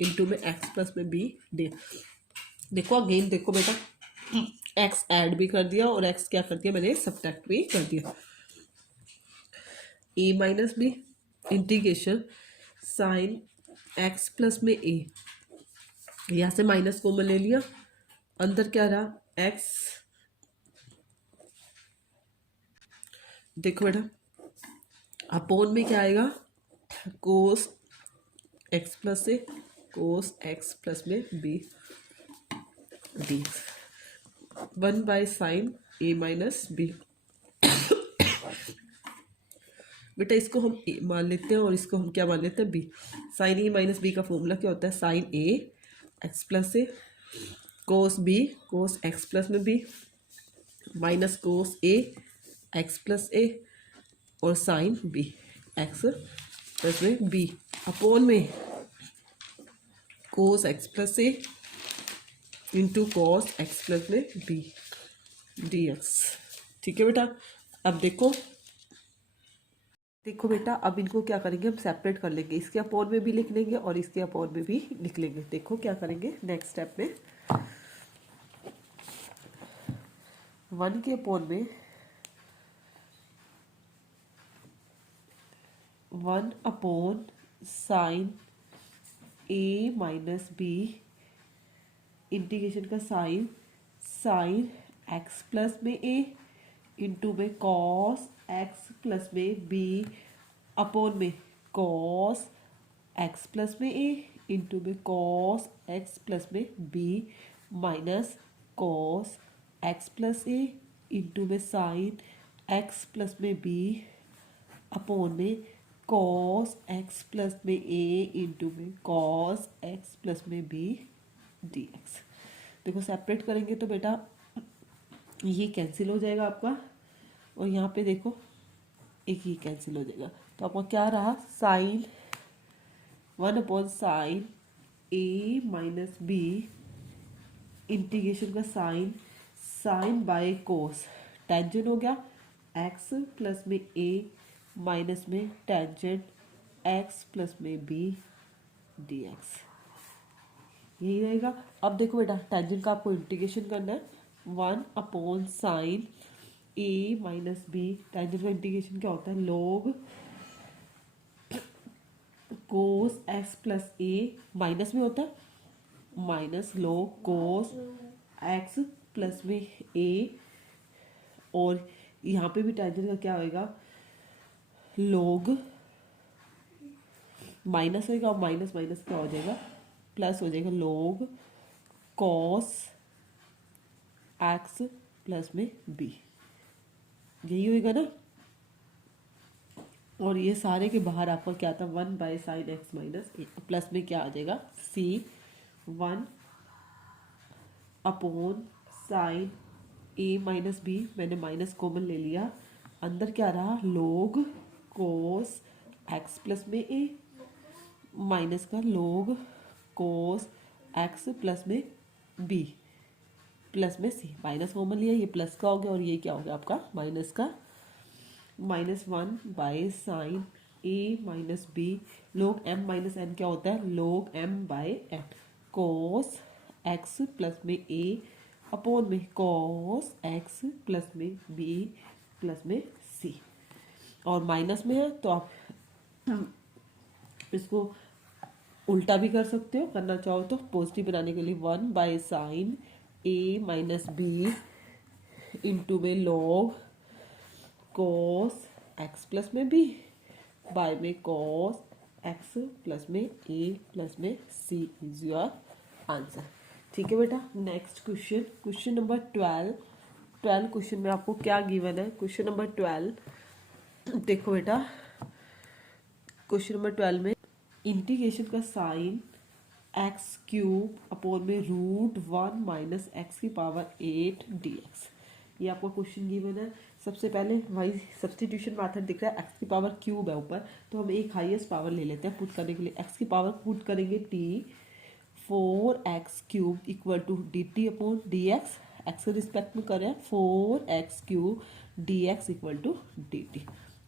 into में x प्लस में b डे। देखो अगेन देखो बेटा, x ऐड भी कर दिया और x क्या कर दिया, मैंने सब्ट्रैक्ट भी कर दिया। a minus B integration sine x plus में a, यहाँ से माइनस कॉमन ले लिया, अंदर क्या रहा x, देखो बेटा अपोन में क्या आएगा, कोस x प्लस से कोस x प्लस में b D, 1 by sine a minus B. बेटा इसको हम a मान लेते हैं और इसको हम क्या मान लेते हैं b। Sine a minus B का फॉर्मूला क्या होता है, साइन a एक्स प्लस से cos b cos x plus में b minus cos a X plus a और साइन b एक्स प्लस में b अपोन में cos x plus a into cos X plus में b dx। ठीक है बेटा, अब देखो बेटा, अब इनको क्या करेंगे हम सेपरेट कर लेंगे, इसके अपोन में भी लिख लेंगे और इसके अपोन में भी लिख लेंगे। देखो क्या करेंगे नेक्स्ट स्टेप में, 1 के अपोन में 1 upon sine a minus B integration का साइन x प्लस में a इंटू में कॉस x प्लस में b अपॉन में कॉस x प्लस में a इंटू में कॉस x प्लस में b minus cos x plus a into में sine x plus में b अपॉन में कॉस x प्लस में a इंटू में कॉस x प्लस में b dx। देखो सेपरेट करेंगे तो बेटा ये कैंसिल हो जाएगा आपका, और यहाँ पे देखो एक ये कैंसिल हो जाएगा, तो आपका क्या रहा, sine 1/sin A minus B integration का sine, sine by cos, tangent हो गया एक्स प्लस में ए माइनस में टेंजेंट एक्स प्लस में बी डी एक्स, यही रहेगा। अब देखो बेटा टेंजेंट का आपको इंटीग्रेशन करना है, 1/sin A minus B, tangent का इंटीग्रेशन क्या होता है, log कोस एक्स प्लस ए, माइनस में होता है, माइनस log कोस एक्स प्लस में ए, और यहाँ पे भी टेंजेंट का क्या होएगा, log माइनस होएगा, और माइनस माइनस क्या हो जाएगा, प्लस हो जाएगा, log कॉस एक्स प्लस में बी, यही होएगा ना। और ये सारे के बाहर आपका क्या था, 1/sin x minus a, plus में क्या आ जाएगा, c 1/sin a minus B, मैंने माइनस कॉमन ले लिया, अंदर क्या रहा, log कोस x प्लस में a, माइनस का log कोस x प्लस में b, प्लस में c, माइनस कॉमन लिया, ये प्लस का हो गया, और ये क्या हो गया आपका माइनस का, -1/sin a minus B, log m minus n क्या होता है, log m/n, cos x plus में a अपॉन में cos x प्लस में b प्लस में c, और माइनस में है तो आप इसको उल्टा भी कर सकते हो, करना चाहो तो पॉजिटिव बनाने के लिए 1/sin a minus B into में log cos x प्लस में b बाय में cos x प्लस में a प्लस में c इज योर आंसर। ठीक है बेटा, next question, question number 12 question में आपको क्या गिवन है, क्वेश्चन नंबर 12 देखो बेटा, क्वेश्चन नंबर 12 में इंटीग्रेशन का साइन एक्स क्यूब अपॉन में √1 माइनस एक्स की पावर 8 dx, ये आपको क्वेश्चन गिवन है। सबसे पहले वही सब्सटीट्यूशन मेथड दिख रहा है, एक्स की पावर क्यूब है ऊपर, तो हम एक हाईएस्ट पावर ले लेते हैं पुट करने के लिए, एक्स की पावर पुट करेंगे t, 4x क्यूब equal to dt upon dx, X के रिस्पेक्ट में करें 4x क्यूब dx इक्वल टू dt।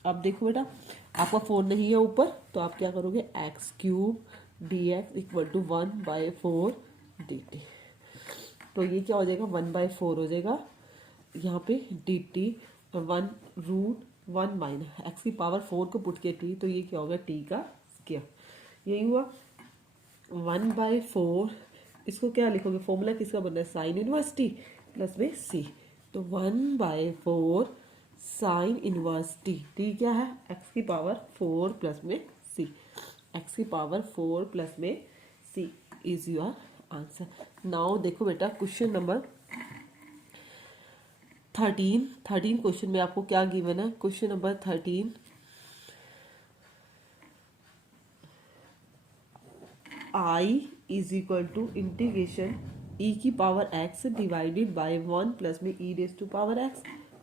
अब देखो बेटा आपका 4 नहीं है ऊपर, तो आप क्या करोगे, X cube dx equal to 1/4 dt, तो ये क्या हो जाएगा, 1/4 हो जाएगा, यहाँ पे dt 1√1 माइनस एक्स की पावर 4 को पुट किया t, तो ये क्या होगा, t का स्क्वायर, यही हुआ 1/4, इसको क्या लिखोगे, फॉर्मूला किसका बनना है, साइन इनवर्स t प्लस में c, तो 1/4 साइन इनवर्स t क्या है, x की पावर 4 प्लस में c, x की पावर 4 प्लस में c is your answer. Now देखो बेटा क्वेश्चन नंबर 13 क्वेश्चन में आपको क्या गिवन है, question number 13, i is equal to integration e की power x divided by 1 plus में e raise to power x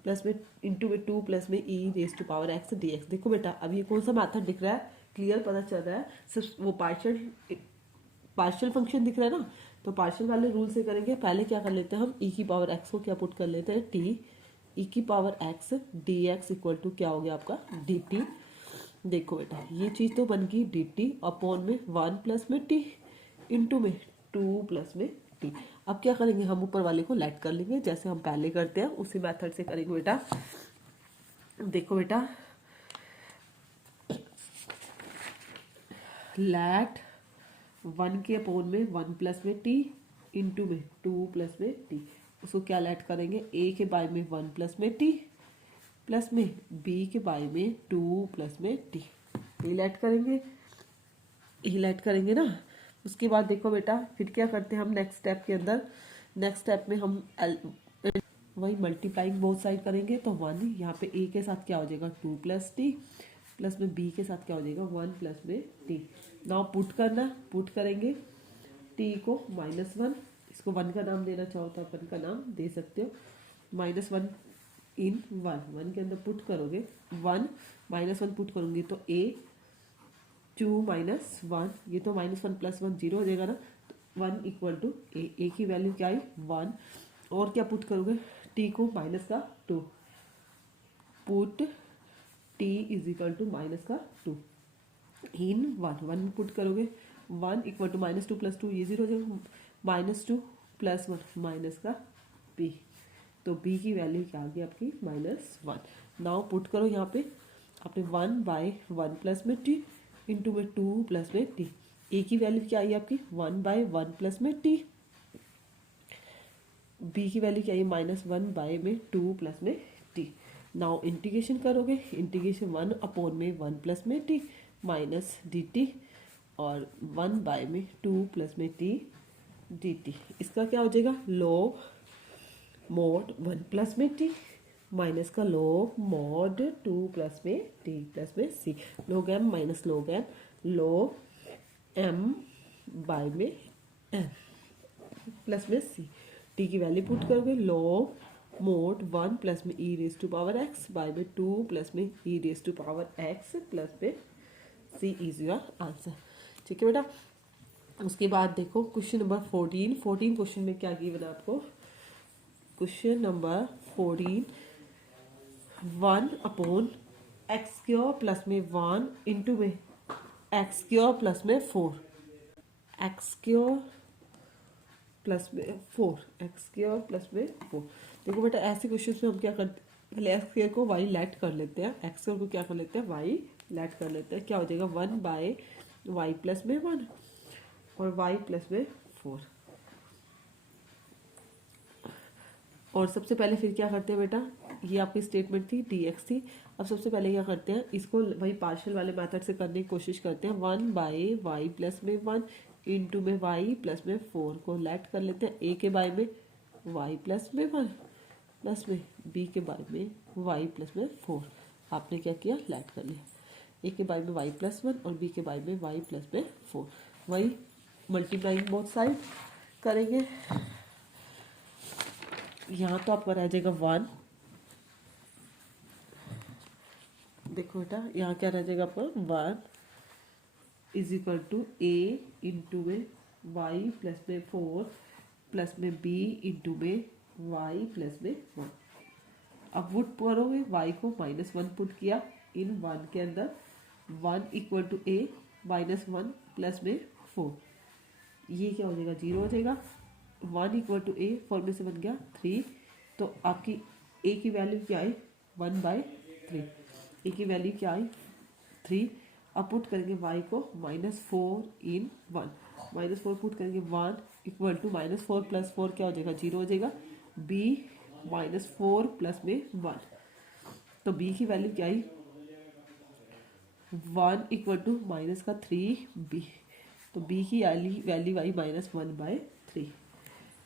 plus में इंटू में 2 प्लस में e raise to power x dx। देखो बेटा अब ये कौन सा मैथड दिख रहा है, क्लियर पता चल रहा है, सिर्फ वो पार्शियल फंक्शन दिख रहा है ना, तो पार्शियल वाले रूल से करेंगे। पहले क्या कर लेते हैं हम, e की पावर x को क्या पुट कर लेते हैं, t e की power x dx equal to क्या हो गया आपका dt। देखो बेटा ये चीज़ तो बन गई dt अपॉन में 1 प्लस में t इंटू में 2 प्लस में t। अब क्या करेंगे, हम ऊपर वाले को लेट कर लेंगे, जैसे हम पहले करते हैं उसी मेथड से करेंगे बेटा। देखो बेटा लेट 1 के अपॉन में 1 प्लस में t इंटू में 2 प्लस में t, उसको क्या लेट करेंगे, a के बाय में 1 प्लस में t प्लस में b के बाय में 2 प्लस में t, ये लेट करेंगे, ये लेट करेंगे ना। उसके बाद देखो बेटा फिर क्या करते हैं हम नेक्स्ट स्टेप के अंदर, नेक्स्ट स्टेप में हम वही मल्टीप्लाइंग बोथ साइड करेंगे, तो 1 यहाँ पे a के साथ क्या हो जाएगा 2 प्लस t प्लस में b के साथ क्या हो जाएगा 1 प्लस में t। नाउ पुट करना, पुट करेंगे t को -1, इसको 1 का नाम देना चाहो तो आप 1 का नाम दे सकते हो। -1 इन 1 के अंदर पुट करोगे 1 -1 पुट करूँगी तो a 2 -1, ये तो -1 + 1 0 हो जाएगा ना, तो 1 इक्वल टू ए की वैल्यू क्या आई 1। और क्या पुट करोगे, t को -2 put t is -2 in 1 put करोगे 1 इक्वल टू -2 + 2 ये 0 हो जाएगा, -2 + 1 b, तो b की वैल्यू क्या आ गई आपकी -1। नाउ पुट करो यहाँ पे आपने 1/1 प्लस में t इंटू में 2 प्लस में t, a की वैल्यू क्या आई आपकी 1/1 प्लस में t, b की वैल्यू क्या आई -1 में 2 प्लस में t। नाउ इंटीग्रेशन करोगे, इंटीग्रेशन 1/1 प्लस में t माइनस dt और 1 में 2 प्लस में t dt, इसका क्या हो जाएगा log mod 1 प्लस में t माइनस का log mod 2 प्लस में t प्लस में c, log m minus log n log m by में n प्लस में c, t की वैल्यू पुट करोगे log mod 1 प्लस में e raise to power x by में 2 plus में e raise to power x plus में c is your answer. ठीक है बेटा, उसके बाद देखो क्वेश्चन नंबर 14 क्वेश्चन में क्या गिवन है आपको, क्वेश्चन नंबर 14 1/x² प्लस में 1 इंटू में x² प्लस में 4 x² प्लस में 4 x² प्लस में 4। देखो बेटा ऐसे क्वेश्चन में हम क्या करते हैं, पहले x² को y लेट कर लेते हैं, x² को क्या कर लेते हैं y लेट कर लेते हैं, क्या हो जाएगा 1/y प्लस में 1 और y प्लस में 4। और सबसे पहले फिर क्या करते हैं बेटा, ये आपकी स्टेटमेंट थी dx थी, अब सबसे पहले क्या करते हैं इसको वही पार्शियल वाले मेथड से करने की कोशिश करते हैं, 1/y प्लस में 1 इंटू में y प्लस में 4 को लेट कर लेते हैं, a के बाय में y प्लस में 1 प्लस में b के बाय में y प्लस में 4, आपने क्या किया लेट कर लिया, a के बाय में y प्लस 1 और b के बाय में y प्लस में 4, वही मल्टीप्लाइंग बोथ साइड करेंगे, यहाँ तो आपका रह जाएगा 1, देखो बेटा यहाँ क्या रह जाएगा आपका 1 is equal to a into में y प्लस में 4 प्लस में b इंटू में y प्लस में 1। अब पुट करोगे y को -1 पुट किया इन 1 के अंदर, 1 इक्वल टू a -1 प्लस में 4, ये क्या हो जाएगा 0 हो जाएगा, 1 इक्वल टू a 4 में से बन गया 3, तो आपकी a की वैल्यू क्या आई 1/3, a की वैल्यू क्या आई 3। अब पुट करेंगे y को -4 इन 1, -4 पुट करेंगे 1 इक्वल टू -4 प्लस 4 क्या हो जाएगा 0 हो जाएगा, b -4 प्लस में 1, तो b की वैल्यू क्या आई 1 इक्वल टू -3b, तो b की वैल्यू आई -1/3।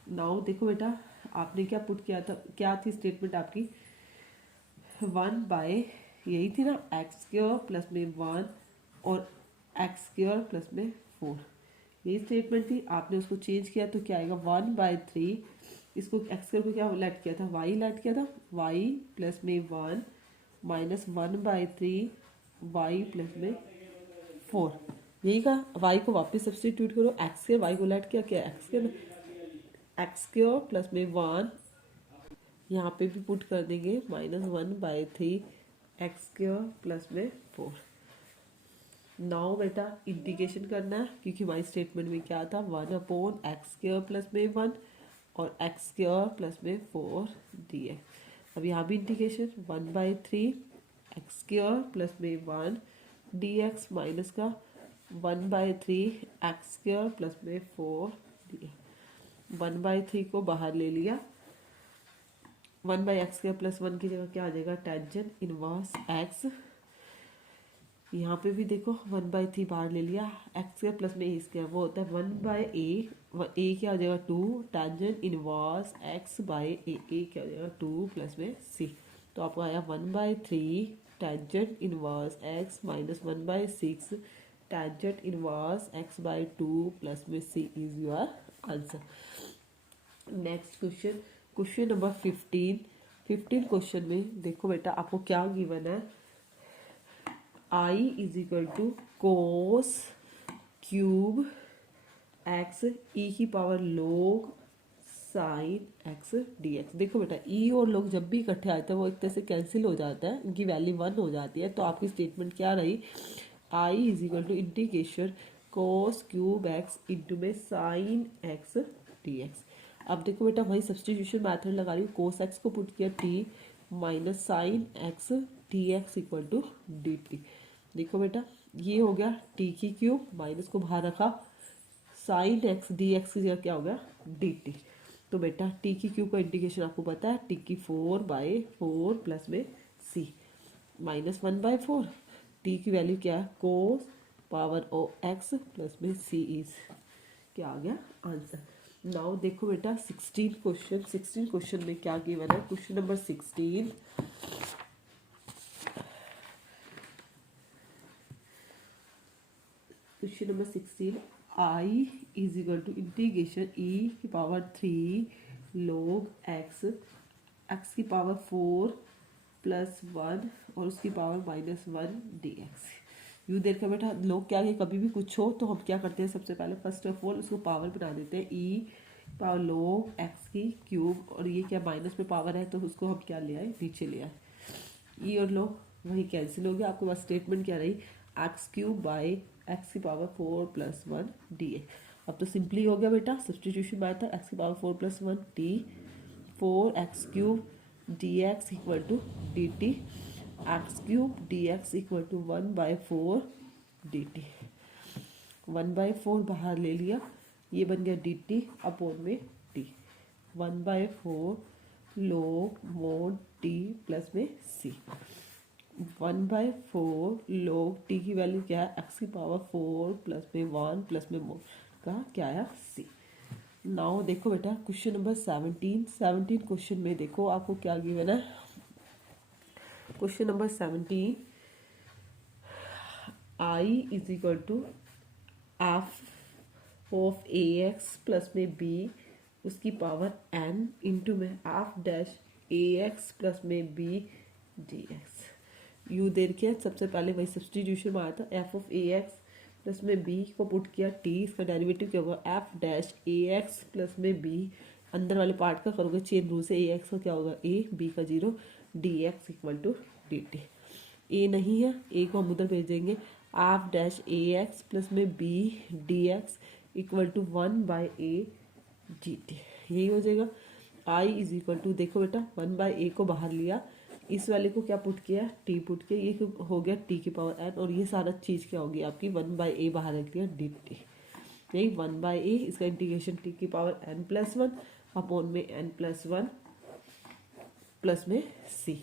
नाउ देखो बेटा आपने क्या पुट किया था, क्या थी स्टेटमेंट आपकी 1/ यही थी ना x² प्लस में 1 और x² प्लस में 4, यही स्टेटमेंट थी, आपने उसको चेंज किया तो क्या आएगा 1/3, इसको x² को क्या लेट किया था y लेट किया था, y प्लस में 1 -1/3 y प्लस में 4, यही का y को वापस सब्सटीट्यूट करो, x² y को लेट किया क्या x² प्लस में 1 यहाँ पे भी पुट कर देंगे -1/3 x² प्लस में 4। नाउ बेटा इंटीग्रेशन करना है, क्योंकि हमारी स्टेटमेंट में क्या था 1/x² प्लस में 1 और x² प्लस में 4 dx। अब यहाँ भी इंटीग्रेशन 1/3 x² प्लस में 1 dx माइनस का 1/3 x² प्लस में 4 dx, 1/3 को बाहर ले लिया, 1/x² प्लस 1 की जगह क्या आ जाएगा टेंजेंट इनवर्स x, यहाँ पे भी देखो 1/3 बाहर ले लिया, x² प्लस में a² वो होता है 1/a क्या हो जाएगा 2 टेंजेंट इनवर्स x/a क्या हो जाएगा 2 प्लस में c, तो आपको आया 1/3 tangent inverse x minus 1/6 tangent inverse x/2 plus में c is your answer. Next question, question number 15 question में देखो बेटा आपको क्या गिवन है, I is equal to cos cube x e की पावर लोग साइन एक्स डी एक्स। देखो बेटा ई और लोग जब भी इकट्ठे आते हैं वो एक तरह से कैंसिल हो जाता है, इनकी वैल्यू 1 हो जाती है। तो आपकी स्टेटमेंट क्या रही, I is equal to integration cos cube x into में साइन एक्स डी एक्स। अब देखो बेटा वही सब्सटीट्यूशन मैथड लगा रही हूँ, कोस एक्स को पुट किया t minus sine x D x equal to D t. देखो बेटा ये हो गया टी की क्यूब, माइनस को बाहर रखा, साइन एक्स डी एक्स की जगह क्या हो गया डी टी। तो बेटा टी की क्यूब का इंटीग्रेशन आपको पता है, टी की 4/4 प्लस में सी माइनस 1/4, टी की वैल्यू क्या है कोस पावर ओ एक्स प्लस में सी इज क्या आ गया आंसर। नाउ देखो बेटा 16 क्वेश्चन में क्या गिवन है, question number 16, question number 16, I is equal to integration E की पावर 3 log एक्स, एक्स की पावर 4 प्लस 1 और उसकी power -1 D X. You there का बेटा लोग क्या है, कभी भी कुछ हो तो हम क्या करते हैं, सबसे पहले फर्स्ट ऑफ ऑल उसको पावर बना देते हैं, ई पावर log एक्स की क्यूब, और ये क्या माइनस में पावर है तो उसको हम क्या ले आए नीचे ले आए, ई और log वही कैंसिल हो गया। आपके पास स्टेटमेंट क्या रही, एक्स क्यूब बाई एक्स की पावर 4 प्लस 1 डी एक्स। अब तो सिंपली हो गया बेटा, सब्सटीट्यूशन मैथड, एक्स की power 4 plus 1 D 4x cube D x equal to D T, X cube D x equal to 1/4 D T, 1/4 बाहर ले लिया, ये बन गया डी टी अपॉन में T, 1/4 log mod T plus में सी, 1/4 log टी की वैल्यू क्या है, एक्स की पावर 4 प्लस में 1 प्लस में मोड का क्या है सी। नाउ देखो बेटा क्वेश्चन नंबर 17 क्वेश्चन में देखो आपको क्या गिवन है, question number 17, I is equal to F of A x plus में बी उसकी पावर एन इंटू में एफ डैश ए एक्स प्लस में B D X. You there के सबसे पहले वही सब्सटीट्यूशन में आया था, F of A x plus में बी को पुट किया टी, इसका डेरिवेटिव क्या होगा एफ डैश ए एक्स प्लस में बी, अंदर वाले पार्ट का करोगे चेन रूल से, ए एक्स का क्या होगा ए, बी का 0, d x equal to D t. A नहीं है, ए को हम उधर भेज देंगे, एफ डैश ए एक्स प्लस में B D x equal to 1/a g t, यही हो जाएगा। आई इज इक्वल टू देखो बेटा 1/a को बाहर लिया, इस वाले को क्या पुट किया टी पुट किया, ये हो गया टी की पावर एन, और ये सारा चीज़ क्या होगी आपकी 1/a बाहर रख दिया डी टी, यही 1/a, इसका इंटीग्रेशन टी की पावर n प्लस 1 अपॉन में n प्लस 1 प्लस में सी,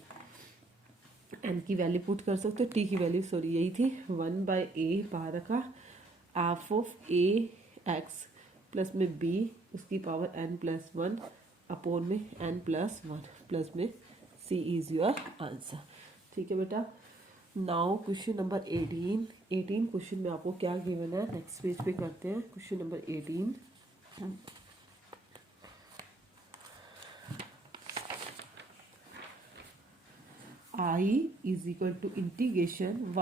एन की वैल्यू पुट कर सकते हो, टी की वैल्यू सॉरी यही थी 1/a बाहर रखा, F of A x plus में बी उसकी पावर n प्लस 1 अपॉन में n प्लस 1 प्लस में सी इज योर आंसर। ठीक है बेटा। नाउ क्वेश्चन नंबर 18 क्वेश्चन में आपको क्या गिवन है, नेक्स्ट पेज पे करते हैं question number 18। I is equal to integration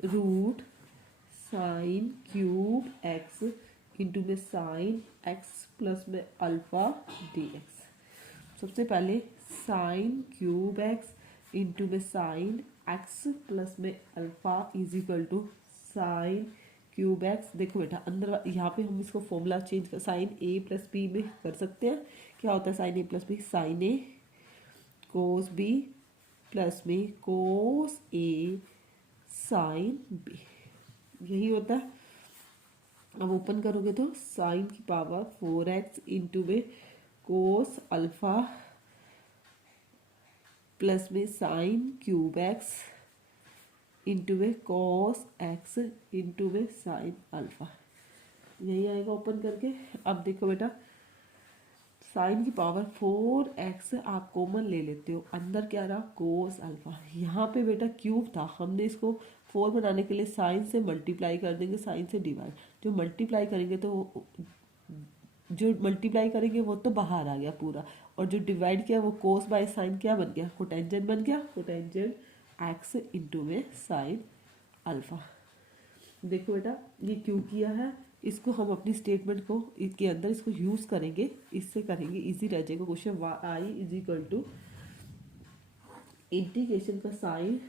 1/रूट साइन क्यूब एक्स इंटू में साइन एक्स प्लस में अल्फा डी एक्स। सबसे पहले साइन क्यूब एक्स इंटू में साइन एक्स प्लस में alpha is equal to sine cube x. देखो बेटा अंदर यहाँ पे हम इसको फॉर्मूला चेंज कर साइन ए प्लस बी में कर सकते हैं। क्या होता है sine a plus b, sine A cos B plus में कोस ए साइन बी, यही होता है। अब ओपन करोगे तो साइन की पावर 4x इंटू में कोस अल्फा प्लस में साइन क्यूब एक्स इंटू में कॉस एक्स इंटू में साइन अल्फा, यही आएगा ओपन करके। अब देखो बेटा साइन की पावर 4x आप कॉमन ले लेते हो, अंदर क्या रहा कोस अल्फा, यहाँ पे बेटा क्यूब था, हमने इसको 4 बनाने के लिए साइन से मल्टीप्लाई कर देंगे, साइन से डिवाइड, जो मल्टीप्लाई करेंगे तो जो मल्टीप्लाई करेंगे वो तो बाहर आ गया पूरा, और जो डिवाइड किया वो कोस बाय साइन क्या बन गया, कोटेंजेंट बन गया, कोटेंजेंट एक्स इंटू में साइन अल्फा। देखो बेटा ये क्यों किया है, इसको हम अपनी स्टेटमेंट को इसके अंदर इसको यूज करेंगे, इससे करेंगे इजी रह जाएगा question. I is equal to integration का साइन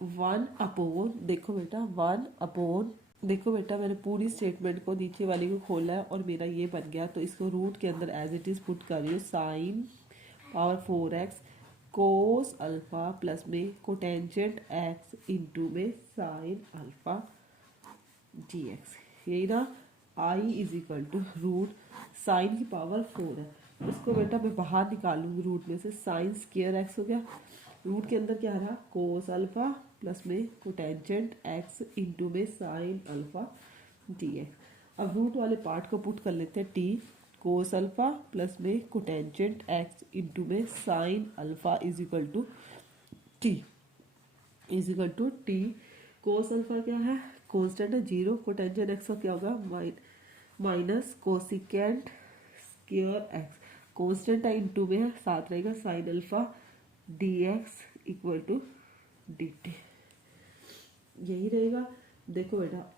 1/, देखो बेटा 1/, देखो बेटा मैंने पूरी स्टेटमेंट को नीचे वाली को खोला है और मेरा ये बन गया, तो इसको रूट के अंदर एज इट इज पुट कर रही हूँ, sine power 4x cos alpha plus में कोटेंजेंट x इंटू में साइन अल्फा dx। यही ना, I is equal to root sine की पावर 4 है, इसको बेटा मैं बाहर निकालूंगी रूट में से, साइन स्क्वायर एक्स हो गया, रूट के अंदर क्या रहा कोस अल्फा प्लस में कोटेंजेंट एक्स इंटू में साइन अल्फा dx। अब रूट वाले पार्ट को पुट कर लेते हैं, टी कोस अल्फा प्लस में कोटेंजेंट एक्स इंटू में sine alpha is equal to T, is equal to T. Cos alpha क्या है, कांस्टेंट है 0, कोटेंजेंट एक्स का क्या होगा minus cosecant square X, constant है इंटू में है, साथ रहेगा sine alpha D x equal to D T, यही रहेगा। देखो बेटा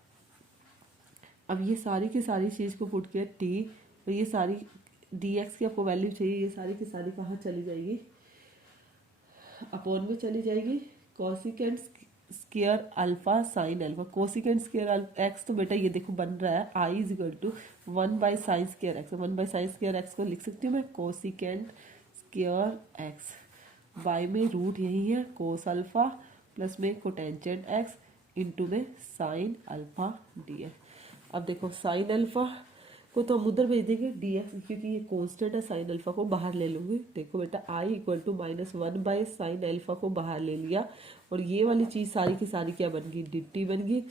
अब ये सारी की सारी चीज़ को पुट किया टी, तो ये सारी डी एक्स की आपको वैल्यू चाहिए, ये सारी की सारी कहाँ चली जाएगी, अपॉन में चली जाएगी, cosecant square alpha sine alpha, cosecant square x, तो बेटा ये देखो बन रहा है I is equal to 1/sin square x, 1/sin square x को लिख सकती हूँ मैं कोसिकेंट स्क्वायर एक्स, बाय में रूट यही है कोस अल्फा प्लस में कोटेंजेंट एक्स इंटू में साइन अल्फा डी एक्स। अब देखो साइन अल्फा को तो हम उधर भेज देंगे डी एक्स, क्योंकि ये कांस्टेंट है, साइन अल्फा को बाहर ले लूँगी। देखो बेटा I equal to -1/sin alpha को बाहर ले लिया, और ये वाली चीज़ सारी की सारी क्या बन गई, डी टी बन गई,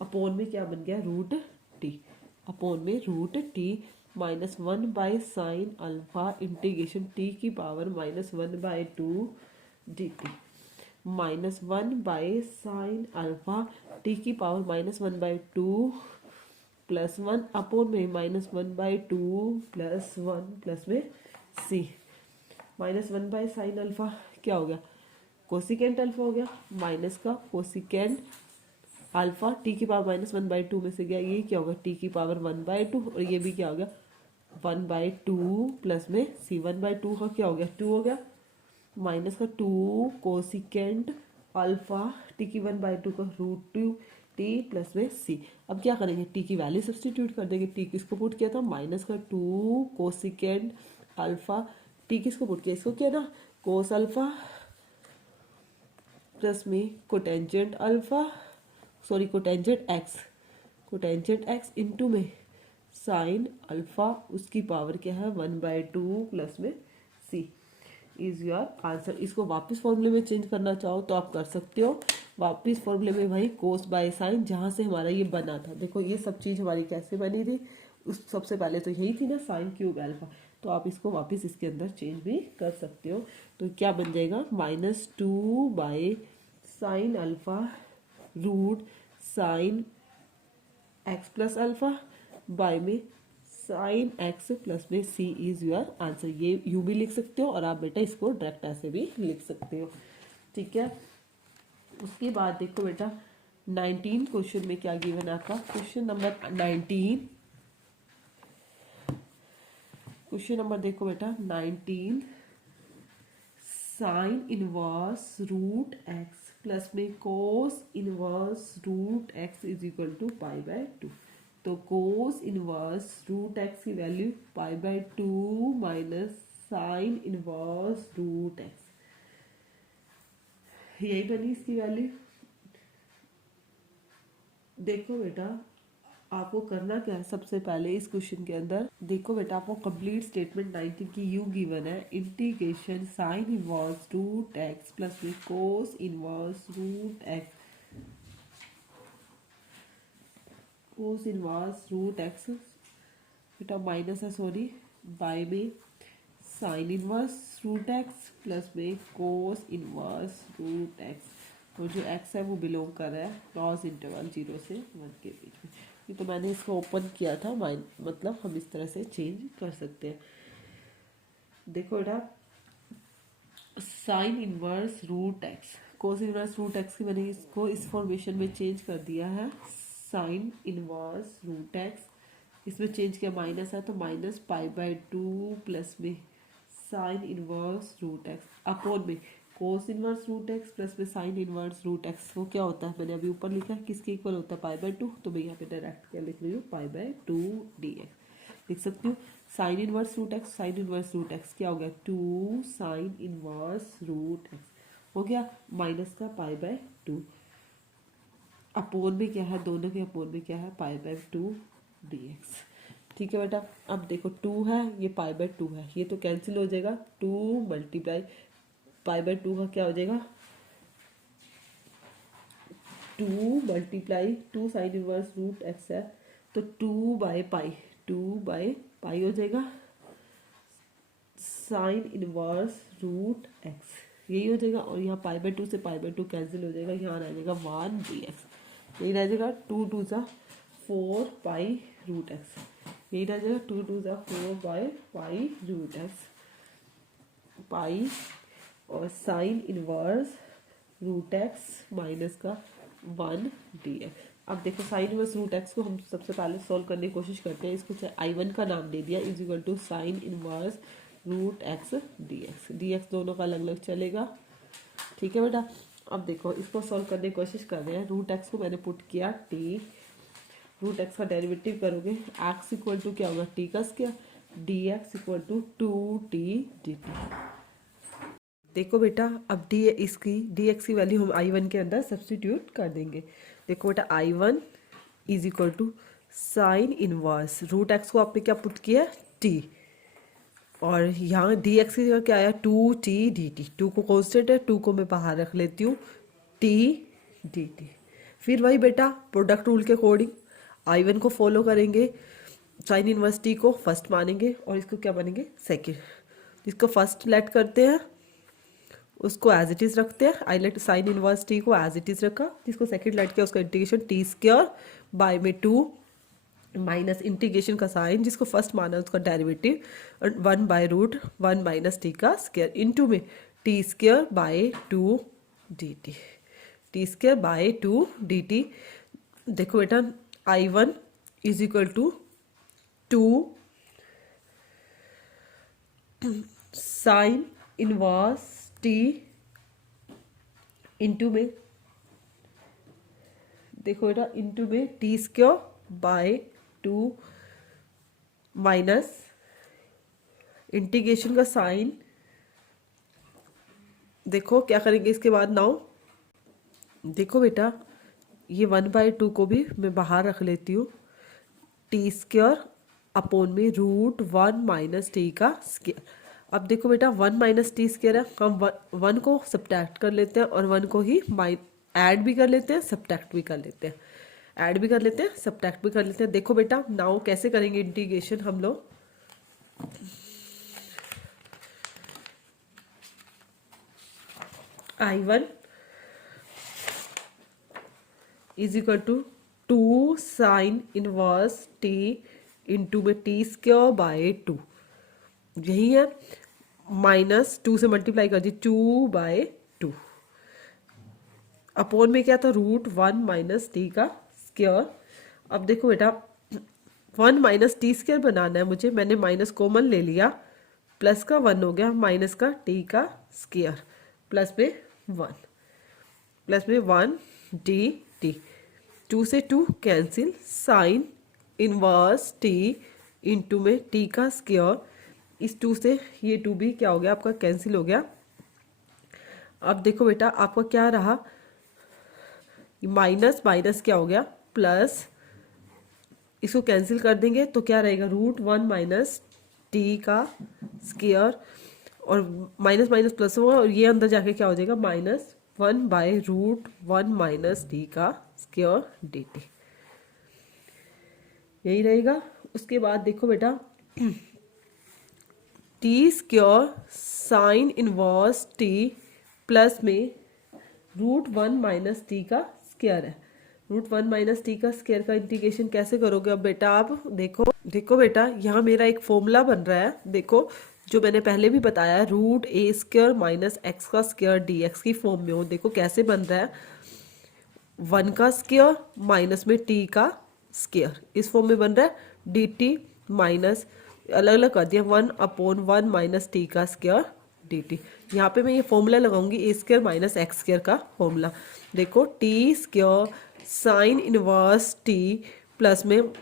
अपॉन में क्या बन गया रूट टी, अपॉन में root t -1/sin alpha integration t की power -1/2 d t, -1/sin alpha t की पावर -1/2 +1 अपॉन में -1/2 +1 प्लस में सी, -1/sin अल्फा क्या हो गया कोसिकेंट अल्फा हो गया, माइनस का कोसिकेंट अल्फा टी की पावर -1/2 में से गया, ये क्या होगा टी की पावर 1/2, और ये भी क्या हो गया 1/2 प्लस में सी, 1/2 का क्या हो गया 2 हो गया, माइनस का 2 कोसिकेंट अल्फा टी की 1/2 का √2 टी प्लस में सी। अब क्या करेंगे टी की वैल्यू सब्सटीट्यूट कर देंगे, टी किसको पुट किया था माइनस का 2 कोसिकेंट अल्फा, टी किसको पुट किया इसको किया ना कोस अल्फा प्लस में cotangent alpha, sorry cotangent x into में साइन अल्फा, उसकी पावर क्या है 1/2 प्लस में सी इज योर आंसर। इसको वापस फॉर्मूले में चेंज करना चाहो तो आप कर सकते हो, वापस फॉर्मूले में वही कोस बाय साइन जहाँ से हमारा ये बना था, देखो ये सब चीज़ हमारी कैसे बनी थी, उस सबसे पहले तो यही थी ना साइन क्यूब अल्फा, तो आप इसको वापस इसके अंदर चेंज भी कर सकते हो, तो क्या बन जाएगा -2/sin alpha root sine x plus alpha by में साइन एक्स प्लस में सी इज योर आंसर। ये यू भी लिख सकते हो और आप बेटा इसको डायरेक्ट ऐसे भी लिख सकते हो, ठीक है। उसके बाद देखो बेटा 19 क्वेश्चन में क्या गिवन है आपका, क्वेश्चन नंबर 19, क्वेश्चन नंबर देखो बेटा 19, sine inverse root x plus में cos inverse root x is equal to π/2, तो कोस इनवर्स रूट एक्स की value π/2 minus sine inverse root x, यही बनी इसकी वैल्यू। देखो बेटा आपको करना क्या है, सबसे पहले इस क्वेश्चन के अंदर देखो बेटा आपको कंप्लीट स्टेटमेंट 19 की यू गिवन है, integration sine inverse root x plus में cos inverse root x, cos inverse root x बेटा माइनस है सॉरी बाय में sine inverse root x plus में कोस इनवर्स रूट एक्स, तो जो एक्स है वो बिलोंग कर रहा है क्रॉस इंटरवल 0 से 1 के बीच में, ये तो मैंने इसको ओपन किया था, मतलब हम इस तरह से चेंज कर सकते हैं। देखो बेटा, sine inverse root x, cos inverse root x की मैंने इसको इस फॉर्मेशन में चेंज कर दिया है। साइन इनवर्स रूट एक्स इसमें चेंज किया, माइनस है तो माइनस पाई बाय 2 प्लस में sine inverse root x upon में cos inverse root x plus में साइन इनवर्स रूट एक्स। वो क्या होता है, मैंने अभी ऊपर लिखा है किसके इक्वल होता है, पाई बाय 2, तो मैं यहाँ पे डायरेक्ट क्या लिख रही हूँ, पाई बाय 2 डी एक्स लिख सकती हूँ। Sine inverse root X, sine inverse root X क्या हो गया, 2 साइन इनवर्स रूट एक्स हो गया, माइनस का पाई बाय 2 अपोन में क्या है, दोनों के अपोन में क्या है, पाई बाय 2 डी एक्स। ठीक है बेटा, अब देखो 2 है, ये पाई बाय 2 है, ये तो कैंसिल हो जाएगा, 2 मल्टीप्लाई पाई बाय 2 का क्या हो जाएगा, 2 multiply 2 sine inverse root X है तो 2 बाय पाई, 2 बाय पाई हो जाएगा साइन इनवर्स रूट एक्स, यही हो जाएगा। और यहाँ पाई बाय 2 से पाई बाय 2 कैंसिल हो जाएगा, यहाँ रह जाएगा 1 डी एक्स, यही रह जाएगा 2 2 सा 4 पाई रूट एक्स, यही रह जाएगा 2 2 सा 4 by pi root X pi और sine inverse root x minus का 1 डी एक्स। अब देखो साइन इनवर्स रूट एक्स को हम सबसे पहले सॉल्व करने की कोशिश करते हैं। इसको I1 का नाम दे दिया, is equal to sine inverse root X D X दोनों का अलग अलग चलेगा। ठीक है बेटा, अब देखो इसको सॉल्व करने की कोशिश कर रहे हैं। रूट एक्स को मैंने पुट किया टी, रूट एक्स का डेरिवेटिव करोगे एक्स इक्वल टू क्या होगा, टी का square, D x equal to 2t dt। देखो बेटा, अब डी एक्स की वैल्यू हम I1 के अंदर सब्सटीट्यूट कर देंगे। देखो बेटा, I1 is equal to sine inverse root X को आपने क्या पुट किया, t, और यहाँ डी एक्स की जगह क्या आया, 2t dt, 2 को कॉन्स्टेंट है, 2 को मैं बाहर रख लेती हूँ, t dt। फिर वही बेटा प्रोडक्ट रूल के अकॉर्डिंग I1 को फॉलो करेंगे, साइन इनवर्स t को फर्स्ट मानेंगे और इसको क्या मानेंगे, सेकेंड। इसको फर्स्ट लेट करते हैं, उसको एज इट इज़ रखते हैं, I let sign inverse T को एज इट इज़ रखा, जिसको सेकंड लेट किया उसका इंटीग्रेशन टी स्क्वायर बाय में 2 माइनस इंटीग्रेशन का साइन जिसको फर्स्ट माना उसका derivative 1 by root 1 minus t का स्क्वायर इनटू में t square by 2 d t, t square by 2 d t. देखो बेटा, I1 is equal to 2 sine inverse t into में, देखो बेटा इंटू में t square by 2 minus integration का sine. देखो क्या करेंगे इसके बाद, नाउ देखो बेटा ये 1/2 को भी मैं बाहर रख लेती हूँ, टी स्क्वायर अपोन में रूट 1 माइनस टी का स्क्वायर। अब देखो बेटा 1 माइनस टी स्क्वायर है, हम 1 को सब्ट्रैक्ट कर लेते हैं और 1 को ही ऐड भी कर लेते हैं, सब्ट्रैक्ट भी कर लेते हैं, ऐड भी कर लेते हैं, सब्ट्रैक्ट भी कर लेते हैं। देखो बेटा नाउ कैसे करेंगे इंटीग्रेशन हम लोग, I1 is equal to 2 sine inverse t into में टी स्क्वायर बाय 2, यही है, माइनस 2 से मल्टीप्लाई कर दी 2/2 अपोन में क्या था, रूट 1 माइनस टी का स्क्वायर। अब देखो बेटा 1 माइनस टी स्क्वायर बनाना है मुझे, मैंने माइनस कॉमन ले लिया, प्लस का 1 हो गया, माइनस का टी का स्क्वायर प्लस में 1, प्लस में 1 डी टी, 2 से 2 cancel, sign inverse t into में टी का स्क्वायर, इस 2 से ये 2 भी क्या हो गया आपका, कैंसिल हो गया। अब देखो बेटा आपका क्या रहा, माइनस माइनस क्या हो गया प्लस, इसको कैंसिल कर देंगे तो क्या रहेगा, रूट 1 माइनस टी का स्क्वायर, और माइनस माइनस प्लस होगा और ये अंदर जाके क्या हो जाएगा, -1 बाय रूट 1 माइनस टी का स्क्वायर डी टी, यही रहेगा। उसके बाद देखो बेटा T square sine inverse T plus में रूट 1 माइनस टी का स्क्वायर है, √1 - t का स्क्वायर का इंटीग्रेशन कैसे करोगे अब बेटा आप? देखो बेटा, यहाँ मेरा एक फॉर्मूला बन रहा है। देखो जो मैंने पहले भी बताया, √a² - x का स्क्वायर dx की फॉर्म में हो। देखो कैसे बन रहा है, 1 का स्क्वायर माइनस में t का स्क्वायर, इस फॉर्म में बन रहा है। dt माइनस, अलग अलग कर दिया, 1/1 - t का स्क्वायर dt। यहाँ पे मैं ये फॉर्मूला लगाऊंगी, a² - x² का फॉर्मूला। देखो t² sine inverse t plus में a²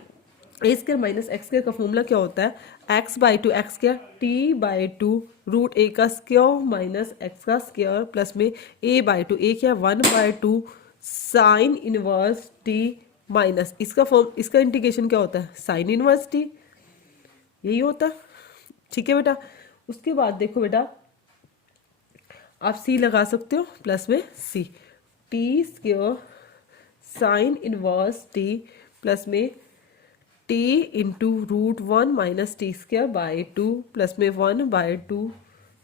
- x² का फॉर्मूला क्या होता है, x/2 x² t/2 √a का स्क्वायर माइनस x का स्क्वायर प्लस में a/2, a क्या, 1/2 साइन इनवर्स t माइनस इसका इंटीग्रेशन क्या होता है, साइन इनवर्स t, यही होता है। ठीक है बेटा। उसके बाद देखो बेटा, आप c लगा सकते हो प्लस में c, t² sine inverse t plus में t इंटू √1 - t² प्लस में 1/2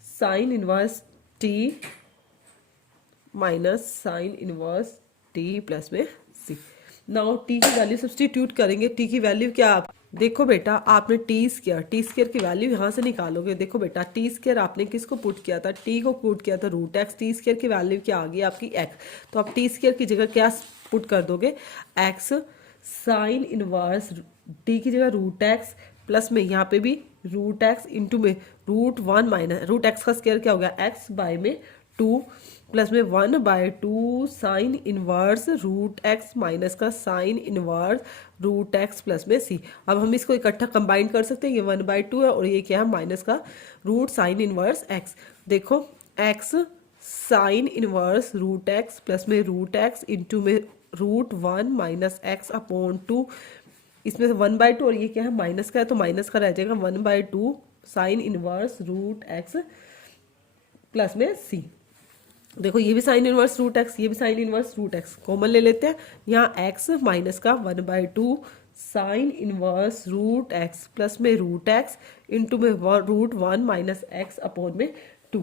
sine inverse t minus sine inverse t plus में c। नाउ t की वैल्यू सब्सटीट्यूट करेंगे। t की वैल्यू क्या, आप देखो बेटा, आपने t² की वैल्यू यहाँ से निकालोगे। देखो बेटा, t² आपने किसको पुट किया था, t को पुट किया था √x, t² की वैल्यू क्या आ गई आपकी x। तो आप t² की जगह क्या पुट कर दोगे, x साइन इनवर्स t की जगह √x प्लस में यहाँ पे भी √x इंटू में √x का स्क्वायर क्या हो गया, x/2 प्लस में 1/2 साइन इनवर्स √x माइनस का साइन इनवर्स √x प्लस में c। अब हम इसको इकट्ठा कंबाइन कर सकते हैं, ये 1/2 है और ये क्या है, माइनस का रूट साइन इनवर्स x। देखो x sign inverse √x plus में √x इंटू में √1 - x/2, इसमें से 1/2 और ये क्या है, माइनस का है तो माइनस का रह जाएगा, 1/2 साइन इनवर्स √x प्लस में c। देखो ये भी साइन इनवर्स √x, ये भी साइन इनवर्स √x, कॉमन ले लेते हैं। यहाँ x माइनस का 1/2 साइन इनवर्स √x प्लस में √x इंटू में √1 - x/2।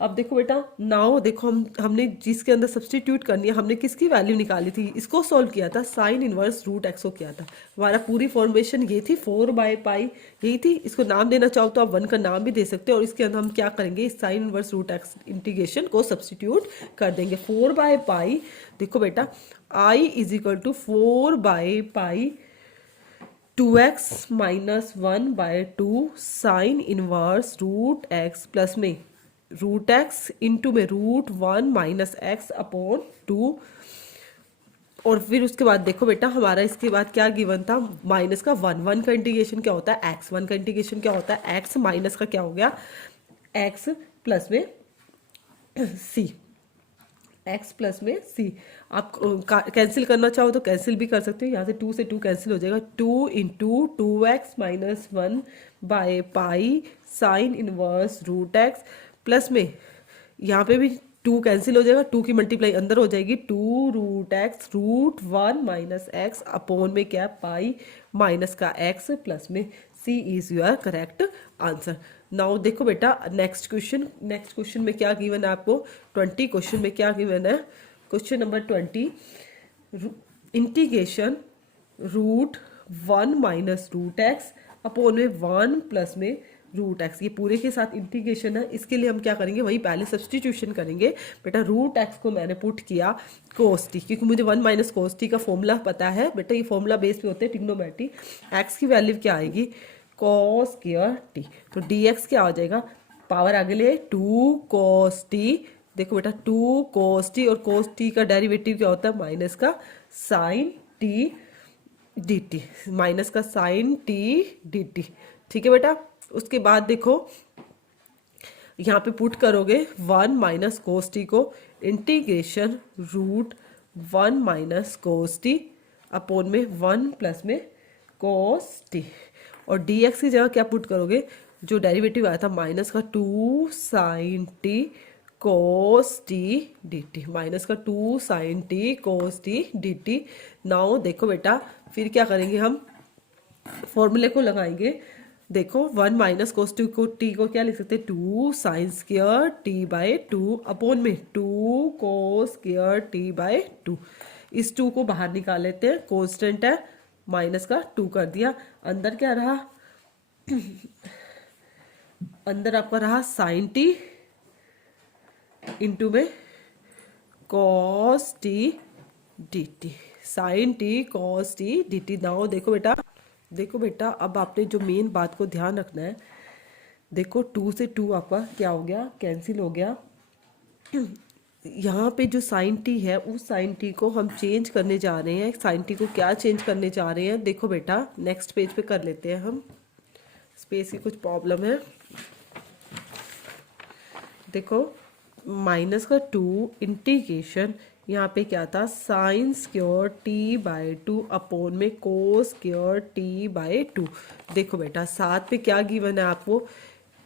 अब देखो बेटा, नाउ देखो हमने जिसके अंदर सब्सटीट्यूट करनी है, हमने किसकी वैल्यू निकाली थी, इसको सॉल्व किया था, साइन इनवर्स √x को किया था। हमारा पूरी फॉर्मेशन ये थी, 4/π यही थी। इसको नाम देना चाहो तो आप 1 का नाम भी दे सकते हो। और इसके अंदर हम क्या करेंगे, इस साइन इनवर्स √x इंटीग्रेशन को सब्सटीट्यूट कर देंगे, 4/π। देखो बेटा, i = 4/π 2x - 1/2 sign inverse √x plus में √x इंटू में √1 - x/2। और फिर उसके बाद देखो बेटा, हमारा इसके बाद क्या गिवन था, माइनस का 1 का इंटीग्रेशन क्या होता है, x। 1 का इंटीग्रेशन क्या होता है, x माइनस का क्या हो गया, x प्लस में c, x प्लस में c। आप कैंसिल करना चाहो तो कैंसिल भी कर सकते हो, यहाँ से 2 से 2 कैंसिल हो जाएगा, 2 into 2x - 1/π sine inverse √x plus में यहाँ पे भी 2 कैंसिल हो जाएगा, 2 की मल्टीप्लाई अंदर हो जाएगी, 2 √x √1 - x/, में क्या, पाई माइनस का x प्लस में c is your correct answer. Now देखो बेटा, नेक्स्ट क्वेश्चन में क्या गिवन है आपको, 20 क्वेश्चन में क्या गिवन है, क्वेश्चन नंबर 20, इंटीग्रेशन √1 - √x में 1 प्लस में √x, ये पूरे के साथ इंटीग्रेशन है। इसके लिए हम क्या करेंगे, वही पहले सब्सटीट्यूशन करेंगे। बेटा √x को मैंने पुट किया cos t, क्योंकि मुझे 1 - cos t का फॉर्मूला पता है। बेटा ये फॉर्मूला बेस पे होते हैं ट्रिग्नोमेट्री। x की वैल्यू क्या आएगी, cos t, तो dx क्या हो जाएगा, पावर आगे ले 2 cos t। देखो बेटा 2 cos t और cos t का डेरिवेटिव क्या होता है, माइनस का साइन t dt, माइनस का साइन t dt। ठीक है बेटा। उसके बाद देखो यहाँ पे पुट करोगे 1 - cos t को, इंटीग्रेशन √1 - cos t में 1 प्लस में cos t, और dx की जगह क्या पुट करोगे, जो डेरिवेटिव आया था माइनस का 2 sine t cos t dt, minus का 2 sine t cos t dt। Now देखो बेटा, फिर क्या करेंगे, हम फॉर्मूले को लगाएंगे। देखो 1 - cos t को क्या लिख सकते हैं, 2 साइन स्क्वायर t/2 में 2 cos स्क्वायर t/2। इस 2 को बाहर निकाल लेते हैं, कांस्टेंट है, माइनस का 2 कर दिया, अंदर क्या रहा, अंदर आपका रहा साइन टी इंटू में cos t d t, sine t cos t d t. Now देखो बेटा अब आपने जो मेन बात को ध्यान रखना है, देखो 2 से 2 आपका क्या हो गया, कैंसिल हो गया। यहाँ पे जो साइन टी है उस साइन टी को हम चेंज करने जा रहे हैं। साइन टी को क्या चेंज करने जा रहे हैं, देखो बेटा नेक्स्ट पेज पे कर लेते हैं हम, स्पेस की कुछ प्रॉब्लम है। देखो माइनस का 2 इंटीग्रेशन, यहाँ पे क्या था, sign square t by 2 upon में कोस स्क्वायर टी बाई 2। देखो बेटा साथ पे क्या गिवन है आपको,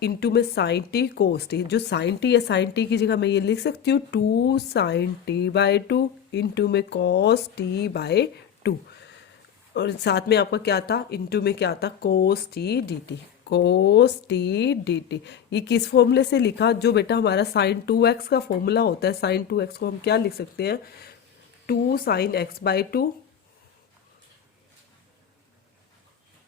इंटू में साइन टी कोस टी, जो साइन टी है साइन टी की जगह मैं ये लिख सकती हूँ 2 साइन टी बाई 2 इंटू में कॉस टी बाई 2, और साथ में आपका क्या था, इंटू में क्या था, cos t d T, cos t d T. ये किस फॉर्मूले से लिखा, जो बेटा हमारा साइन 2x का फॉर्मूला होता है, साइन 2x को हम क्या लिख सकते हैं, 2 sine x by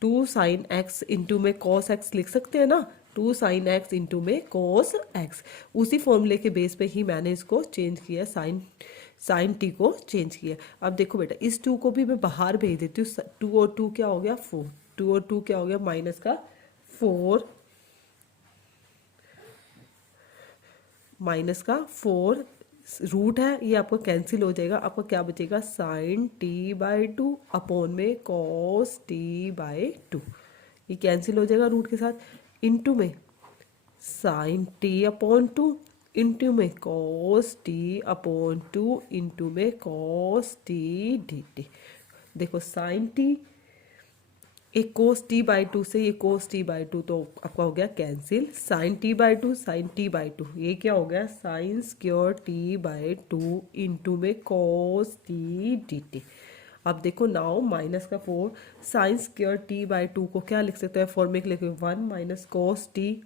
2 sine x into में कॉस एक्स लिख सकते हैं ना, 2 साइन एक्स इंटू में कॉस एक्स। उसी फॉर्मूले के बेस पे ही मैंने इसको चेंज किया, साइन टी को चेंज किया। अब देखो बेटा इस 2 को भी मैं बाहर भेज देती हूँ, 2 और 2 क्या हो गया 4, 2 और 2 क्या हो गया माइनस का 4, माइनस का 4 रूट है, ये आपको कैंसिल हो जाएगा, आपको क्या बचेगा साइन टी बाई 2 अपॉन में कॉस टी बाई 2, ये कैंसिल हो जाएगा रूट के साथ, इंटू में साइन टी अपॉन 2 इंटू में कॉस टी अपॉन 2 इंटू में कॉस टी डी टी। देखो साइन टी, एक कोस टी बाई 2 से ये कोस टी बाई 2 तो आपका हो गया cancel, sine t by 2 sine t by 2, ये क्या हो गया sine square t by 2 into में कॉस टी डी टी। अब देखो नाउ माइनस का 4 साइन स्क्वायर टी बाई 2 को क्या लिख सकते हैं, फॉर्मूले के लिखे 1 माइनस कॉस टी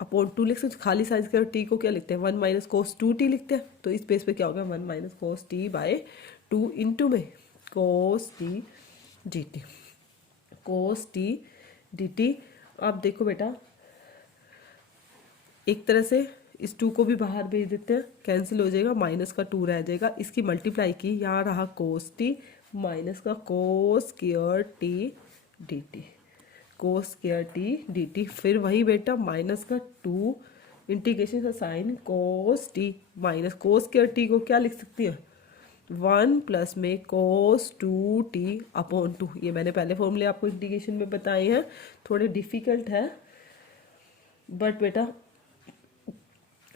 अपॉन 2 लिख सकते, खाली साइन स्क्वायर टी को क्या लिखते हैं 1 माइनस कोस 2 टी लिखते हैं, तो इस पेज पे क्या होगा 1 minus cos T by 2 into में cos t d T, cos t d t. अब देखो बेटा एक तरह से इस 2 को भी बाहर भेज देते हैं, कैंसिल हो जाएगा, माइनस का 2 रह जाएगा, इसकी मल्टीप्लाई की, यहाँ रहा कोस टी माइनस का कोस स्क्वायर टी डी टी, कोस स्क्वायर टी डी टी। फिर वही बेटा माइनस का 2 इंटीग्रेशन का sine cos t minus cos square T को क्या लिख सकती है 1 प्लस में कोस 2 टी अपॉन 2। ये मैंने पहले फॉर्मूले आपको इंटीग्रेशन में बताए हैं, थोड़े डिफिकल्ट है बट बेटा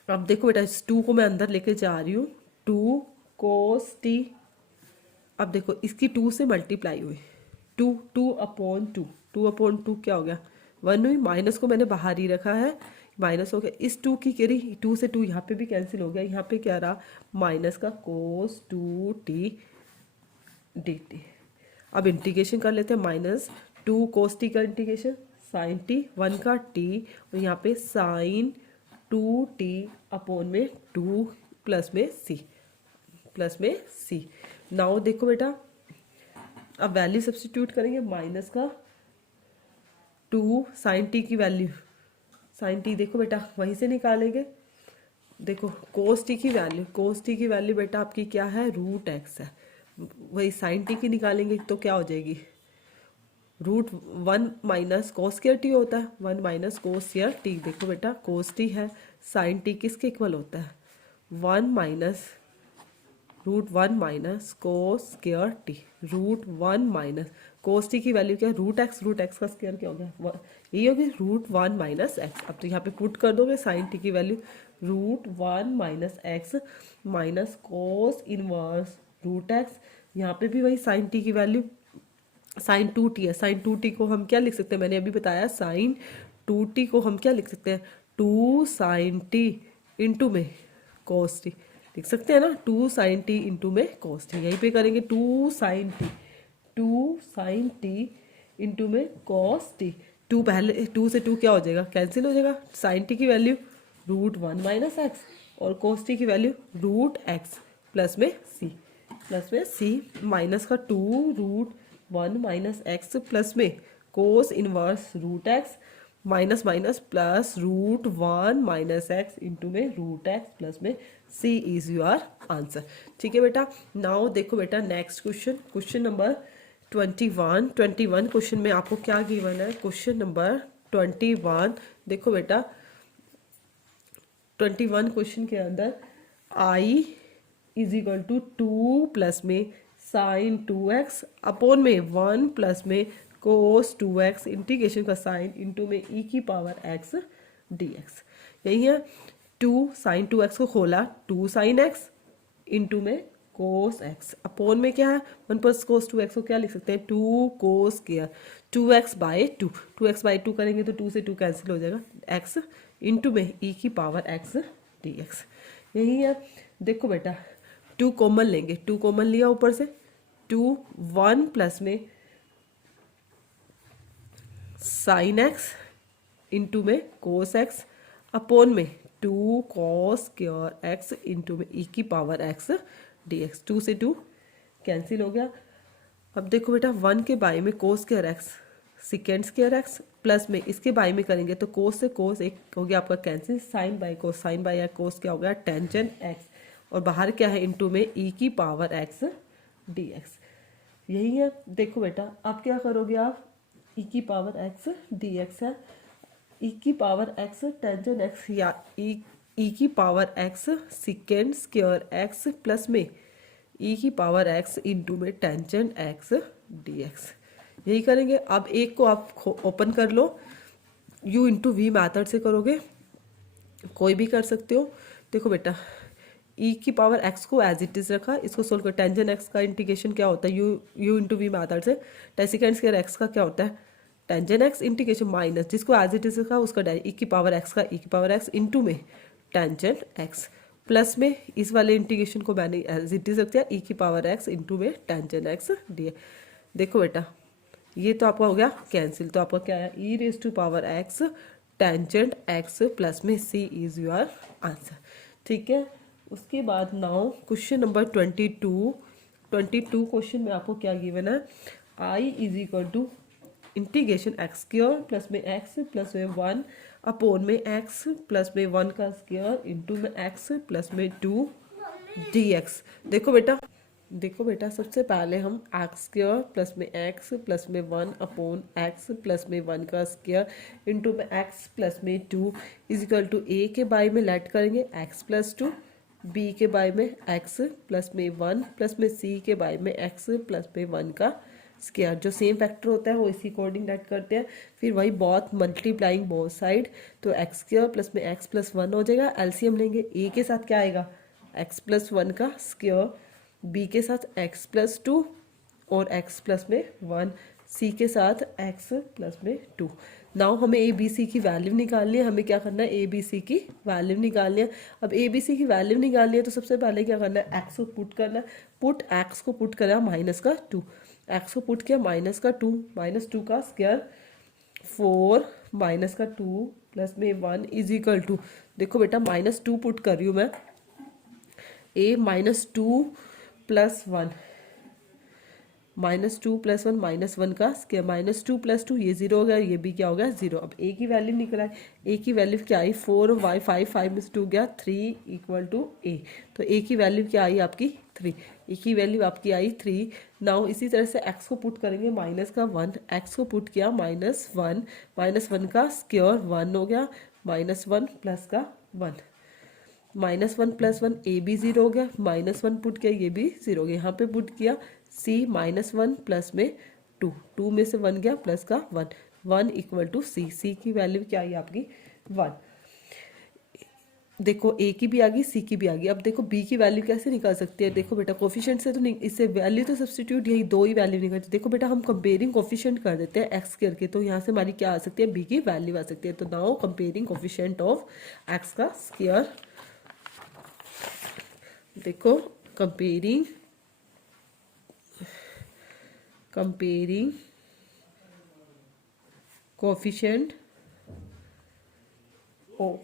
अब देखो बेटा इस 2 को मैं अंदर लेके जा रही हूँ, 2 कोस टी, अब देखो इसकी 2 से मल्टीप्लाई हुई, 2 अपॉन 2 क्या हो गया 1 हुई, माइनस को मैंने बाहर ही रखा है, माइनस हो गया, इस 2 की करी 2 से 2 यहाँ पे भी कैंसिल हो गया, यहाँ पे क्या रहा माइनस का कोस 2 टी डी टी। अब इंटीग्रेशन कर लेते हैं, माइनस 2 कोस टी का इंटीग्रेशन साइन टी 1 का टी, और यहाँ पे साइन 2 टी अपॉन में 2 प्लस में सी। नाउ देखो बेटा अब वैल्यू सब्स्टिट्यूट करेंगे, माइनस का 2 साइन टी की वैल्यू, साइन टी देखो बेटा वहीं से निकालेंगे, देखो कोस टी की वैल्यू बेटा आपकी क्या है रूट एक्स है, वही साइन टी की निकालेंगे तो क्या हो जाएगी root 1 minus cos square t होता है, 1 माइनस कोस स्क्वायर टी। देखो बेटा कोस टी है, साइन टी किसके इक्वल होता है 1 minus root 1 minus cos square t, root 1 minus cos t की वैल्यू क्या है रूट एक्स का स्क्वायर क्या हो गया यही होगी रूट 1 माइनस एक्स। अब तो यहाँ पे पुट कर दोगे साइन टी की value root 1 minus x minus cos inverse root x, यहाँ पे भी वही साइन टी की वैल्यू साइन 2t है, साइन 2t को हम क्या लिख सकते हैं, मैंने अभी बताया साइन 2t को हम क्या लिख सकते हैं 2 साइन टी इंटू में कोस टी लिख सकते हैं ना, 2 साइन टी इंटू में कोस टी, यहीं पे करेंगे 2 साइन टी इंटू में कोस टी, 2 पहले 2 से 2 क्या हो जाएगा कैंसिल हो जाएगा, साइन टी की वैल्यू रूट 1 माइनस एक्स और कोस टी की वैल्यू रूट एक्स प्लस में सी, प्लस में सी माइनस का 2√1 माइनस एक्स प्लस में cos inverse root x minus minus plus √1 minus x into में रूट एक्स प्लस में सी इज योर आंसर। ठीक है बेटा। नाउ देखो बेटा next question, question number 21 question में आपको क्या गिवन है। क्वेश्चन नंबर 21 देखो बेटा 21 क्वेश्चन के अंदर आई इज इक्वल टू 2 प्लस में साइन 2x अपॉन में 1 प्लस में कोस 2x इंटीग्रेशन का साइन इंटू में ई की पावर x dx। यही है 2 साइन 2x को खोला 2 साइन x इंटू में कोस x अपॉन में क्या है 1 प्लस कोस 2x को क्या लिख सकते हैं 2 कोस केयर 2x/2 करेंगे तो 2 से 2 कैंसिल हो जाएगा x इंटू में ई की पावर x dx। यही है। देखो बेटा 2 कॉमन लेंगे, 2 कॉमन लिया ऊपर से 2 1 प्लस में साइन x इंटू में कोस x अपॉन में 2 कॉस स्क्वायर x इंटू में ई की पावर x dx। 2 से 2 कैंसिल हो गया। अब देखो बेटा 1 के बाई में cos square x secant square x plus में इसके बाई में करेंगे तो कोस से कोस एक हो गया आपका कैंसिल, साइन बाई या कोस क्या हो गया टेंजेंट x और बाहर क्या है इंटू में ई की पावर x dx। यही है। देखो बेटा अब क्या करोगे आप ई की पावर x dx है, ई की पावर x टेंजेंट x या ई की power x secant square x plus में ई की पावर x इंटू में टेंजेंट x dx। यही करेंगे। अब एक को आप ओपन कर लो, u इंटू वी मैथड से करोगे, कोई भी कर सकते हो। देखो बेटा e की पावर x को एज इट इज रखा, इसको सोल्व कर टेंजेंट x का इंटीग्रेशन क्या होता है u इंटू वी मैथड से, टेसिकेंड स्क्वायर x का क्या होता है टेंजेंट x इंटीग्रेशन माइनस जिसको एज इट इज रखा उसका e की पावर x का e की पावर x इंटू में टेंजेंट x प्लस में इस वाले इंटीग्रेशन को मैंने एज इट इज रखते हैं e की पावर x इंटू में टेंजेंट x डी। देखो बेटा ये तो आपका हो गया कैंसिल, तो आपका क्या है e raise to power x tangent x plus में c इज योर आंसर। ठीक है। उसके बाद नाउ क्वेश्चन नंबर 22 क्वेश्चन में आपको क्या गिवन है i is equal to integration x square plus में x प्लस में 1 अपॉन में x प्लस में 1 का स्क्वायर इंटू में x प्लस में 2 dx। देखो बेटा सबसे पहले हम एक्स स्क्वायर प्लस में x प्लस में 1 अपॉन x प्लस में 1 का स्क्वायर इंटू में x प्लस में 2 इज इक्वल टू a के बाई में लेट करेंगे x प्लस 2, b के बाई में x प्लस में 1 प्लस में c के बाई में x प्लस में 1 का स्क्वायर। जो सेम फैक्टर होता है वो इसी अकॉर्डिंग लेट करते हैं, फिर वही बहुत मल्टीप्लाइंग बोथ साइड, तो एक्स स्क्वायर प्लस में x प्लस 1 हो जाएगा। एलसीएम लेंगे, a के साथ क्या आएगा x प्लस 1 का स्क्वायर, b के साथ x प्लस 2 और x प्लस में 1, c के साथ x प्लस में 2। नाउ हमें ए बी सी की वैल्यू निकालनी है। हमें क्या करना है ए बी सी की वैल्यू निकालनी है। अब ए बी सी की वैल्यू निकालनी है तो सबसे पहले क्या करना है एक्स को पुट करना है। पुट एक्स को पुट करा माइनस का 2, एक्स को पुट किया माइनस का 2, माइनस 2 का स्क्वायर 4 माइनस का 2 प्लस में 1 इज इक्वल टू, देखो बेटा माइनस 2 पुट कर रही हूँ मैं, A minus 2 plus 1 minus 2 plus 1 minus 1 का स्क्वायर, माइनस 2 प्लस 2 ये 0 हो गया, ये भी क्या हो गया 0। अब ए की वैल्यू निकला है, ए की वैल्यू क्या आई 4y 5 में से 2 गया 3 इक्वल टू ए, तो ए की वैल्यू क्या आई आपकी 3, ए की वैल्यू आपकी आई 3। नाउ इसी तरह से एक्स को पुट करेंगे माइनस का 1, एक्स को पुट किया माइनस 1, माइनस 1 का स्क्वायर 1 हो गया, माइनस 1 प्लस का 1, माइनस 1 प्लस 1 ए भी 0 हो गया, माइनस 1 पुट किया ये भी 0 हो गया। यहाँ पे पुट किया सी माइनस 1 प्लस में 2, 2 में से 1 गया प्लस का 1, 1 इक्वल टू सी, सी की वैल्यू क्या आई आपकी 1। देखो ए की भी आ गई सी की भी आ गई। अब देखो बी की वैल्यू कैसे निकाल सकते हैं, देखो बेटा कोफिशिएंट से तो इससे वैल्यू तो सब्सटीट्यूट यही 2 ही वैल्यू निकलती है। देखो बेटा हम कंपेयरिंग कोफिशिएंट कर देते हैं एक्स करके, तो यहाँ से हमारी क्या आ सकती है बी की वैल्यू आ सकती है। तो now comparing coefficient of x का स्क्वायर, देखो कंपेयरिंग कोफिशिएंट ओ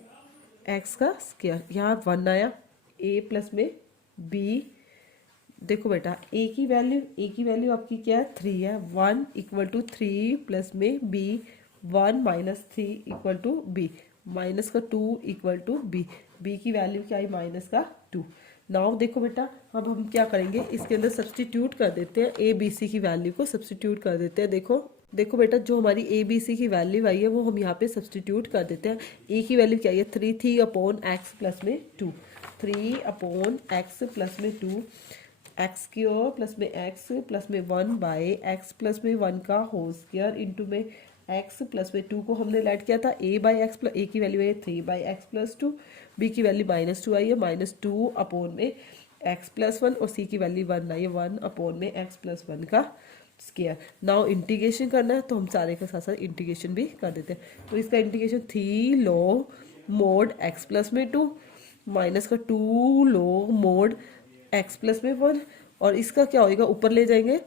एक्स का स्क्वायर, यहाँ 1 आया, ए प्लस में बी देखो बेटा ए की वैल्यू आपकी क्या है 3 है, 1 इक्वल टू 3 प्लस में b, 1 minus 3 equal to b, minus का 2 इक्वल टू बी, बी की वैल्यू क्या आई माइनस का 2। नाउ देखो बेटा अब हम क्या करेंगे, इसके अंदर सब्सटीट्यूट कर देते हैं, ए बी सी की वैल्यू को सब्सटीट्यूट कर देते हैं। देखो देखो बेटा जो हमारी ए बी सी की वैल्यू आई है वो हम यहाँ पे सब्सटीट्यूट कर देते हैं। ए की वैल्यू क्या है 3 अपॉन एक्स प्लस में 2, 3 अपॉन एक्स प्लस में 2, एक्स क्यूब प्लस में एक्स प्लस में 1 बाई एक्स प्लस में 1 का होल स्क्वायर इंटू में एक्स प्लस में 2 को हमने लेट किया था ए बाई एक्स प्लस, ए की वैल्यू है 3 बाई एक्स प्लस 2, बी की वैल्यू -2 आई है, -2 अपॉन में एक्स प्लस 1 और सी की वैल्यू 1 आई है, 1 अपॉन में एक्स प्लस 1 का स्क्वायर। नाउ इंटीग्रेशन करना है तो हम सारे के साथ साथ इंटीग्रेशन भी कर देते हैं। तो इसका integration 3 log mode x plus में 2 माइनस का 2 log मोड एक्स प्लस में 1, और इसका क्या होएगा ऊपर ले जाएंगे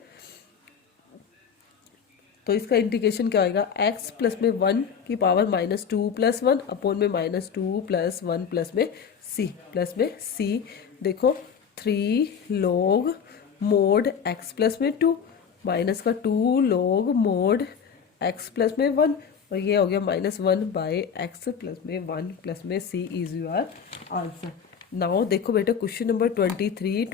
तो इसका इंटीग्रेशन क्या होएगा एक्स प्लस में 1 की पावर -2 प्लस 1 अपॉन में -2 प्लस 1 प्लस में सी। देखो 3 log मोड एक्स प्लस में 2 माइनस का 2 log मोड एक्स प्लस में 1, और ये हो गया -1 बाई एक्स प्लस में 1 प्लस में सी इज योर आंसर। नाउ देखो बेटा क्वेश्चन नंबर 23।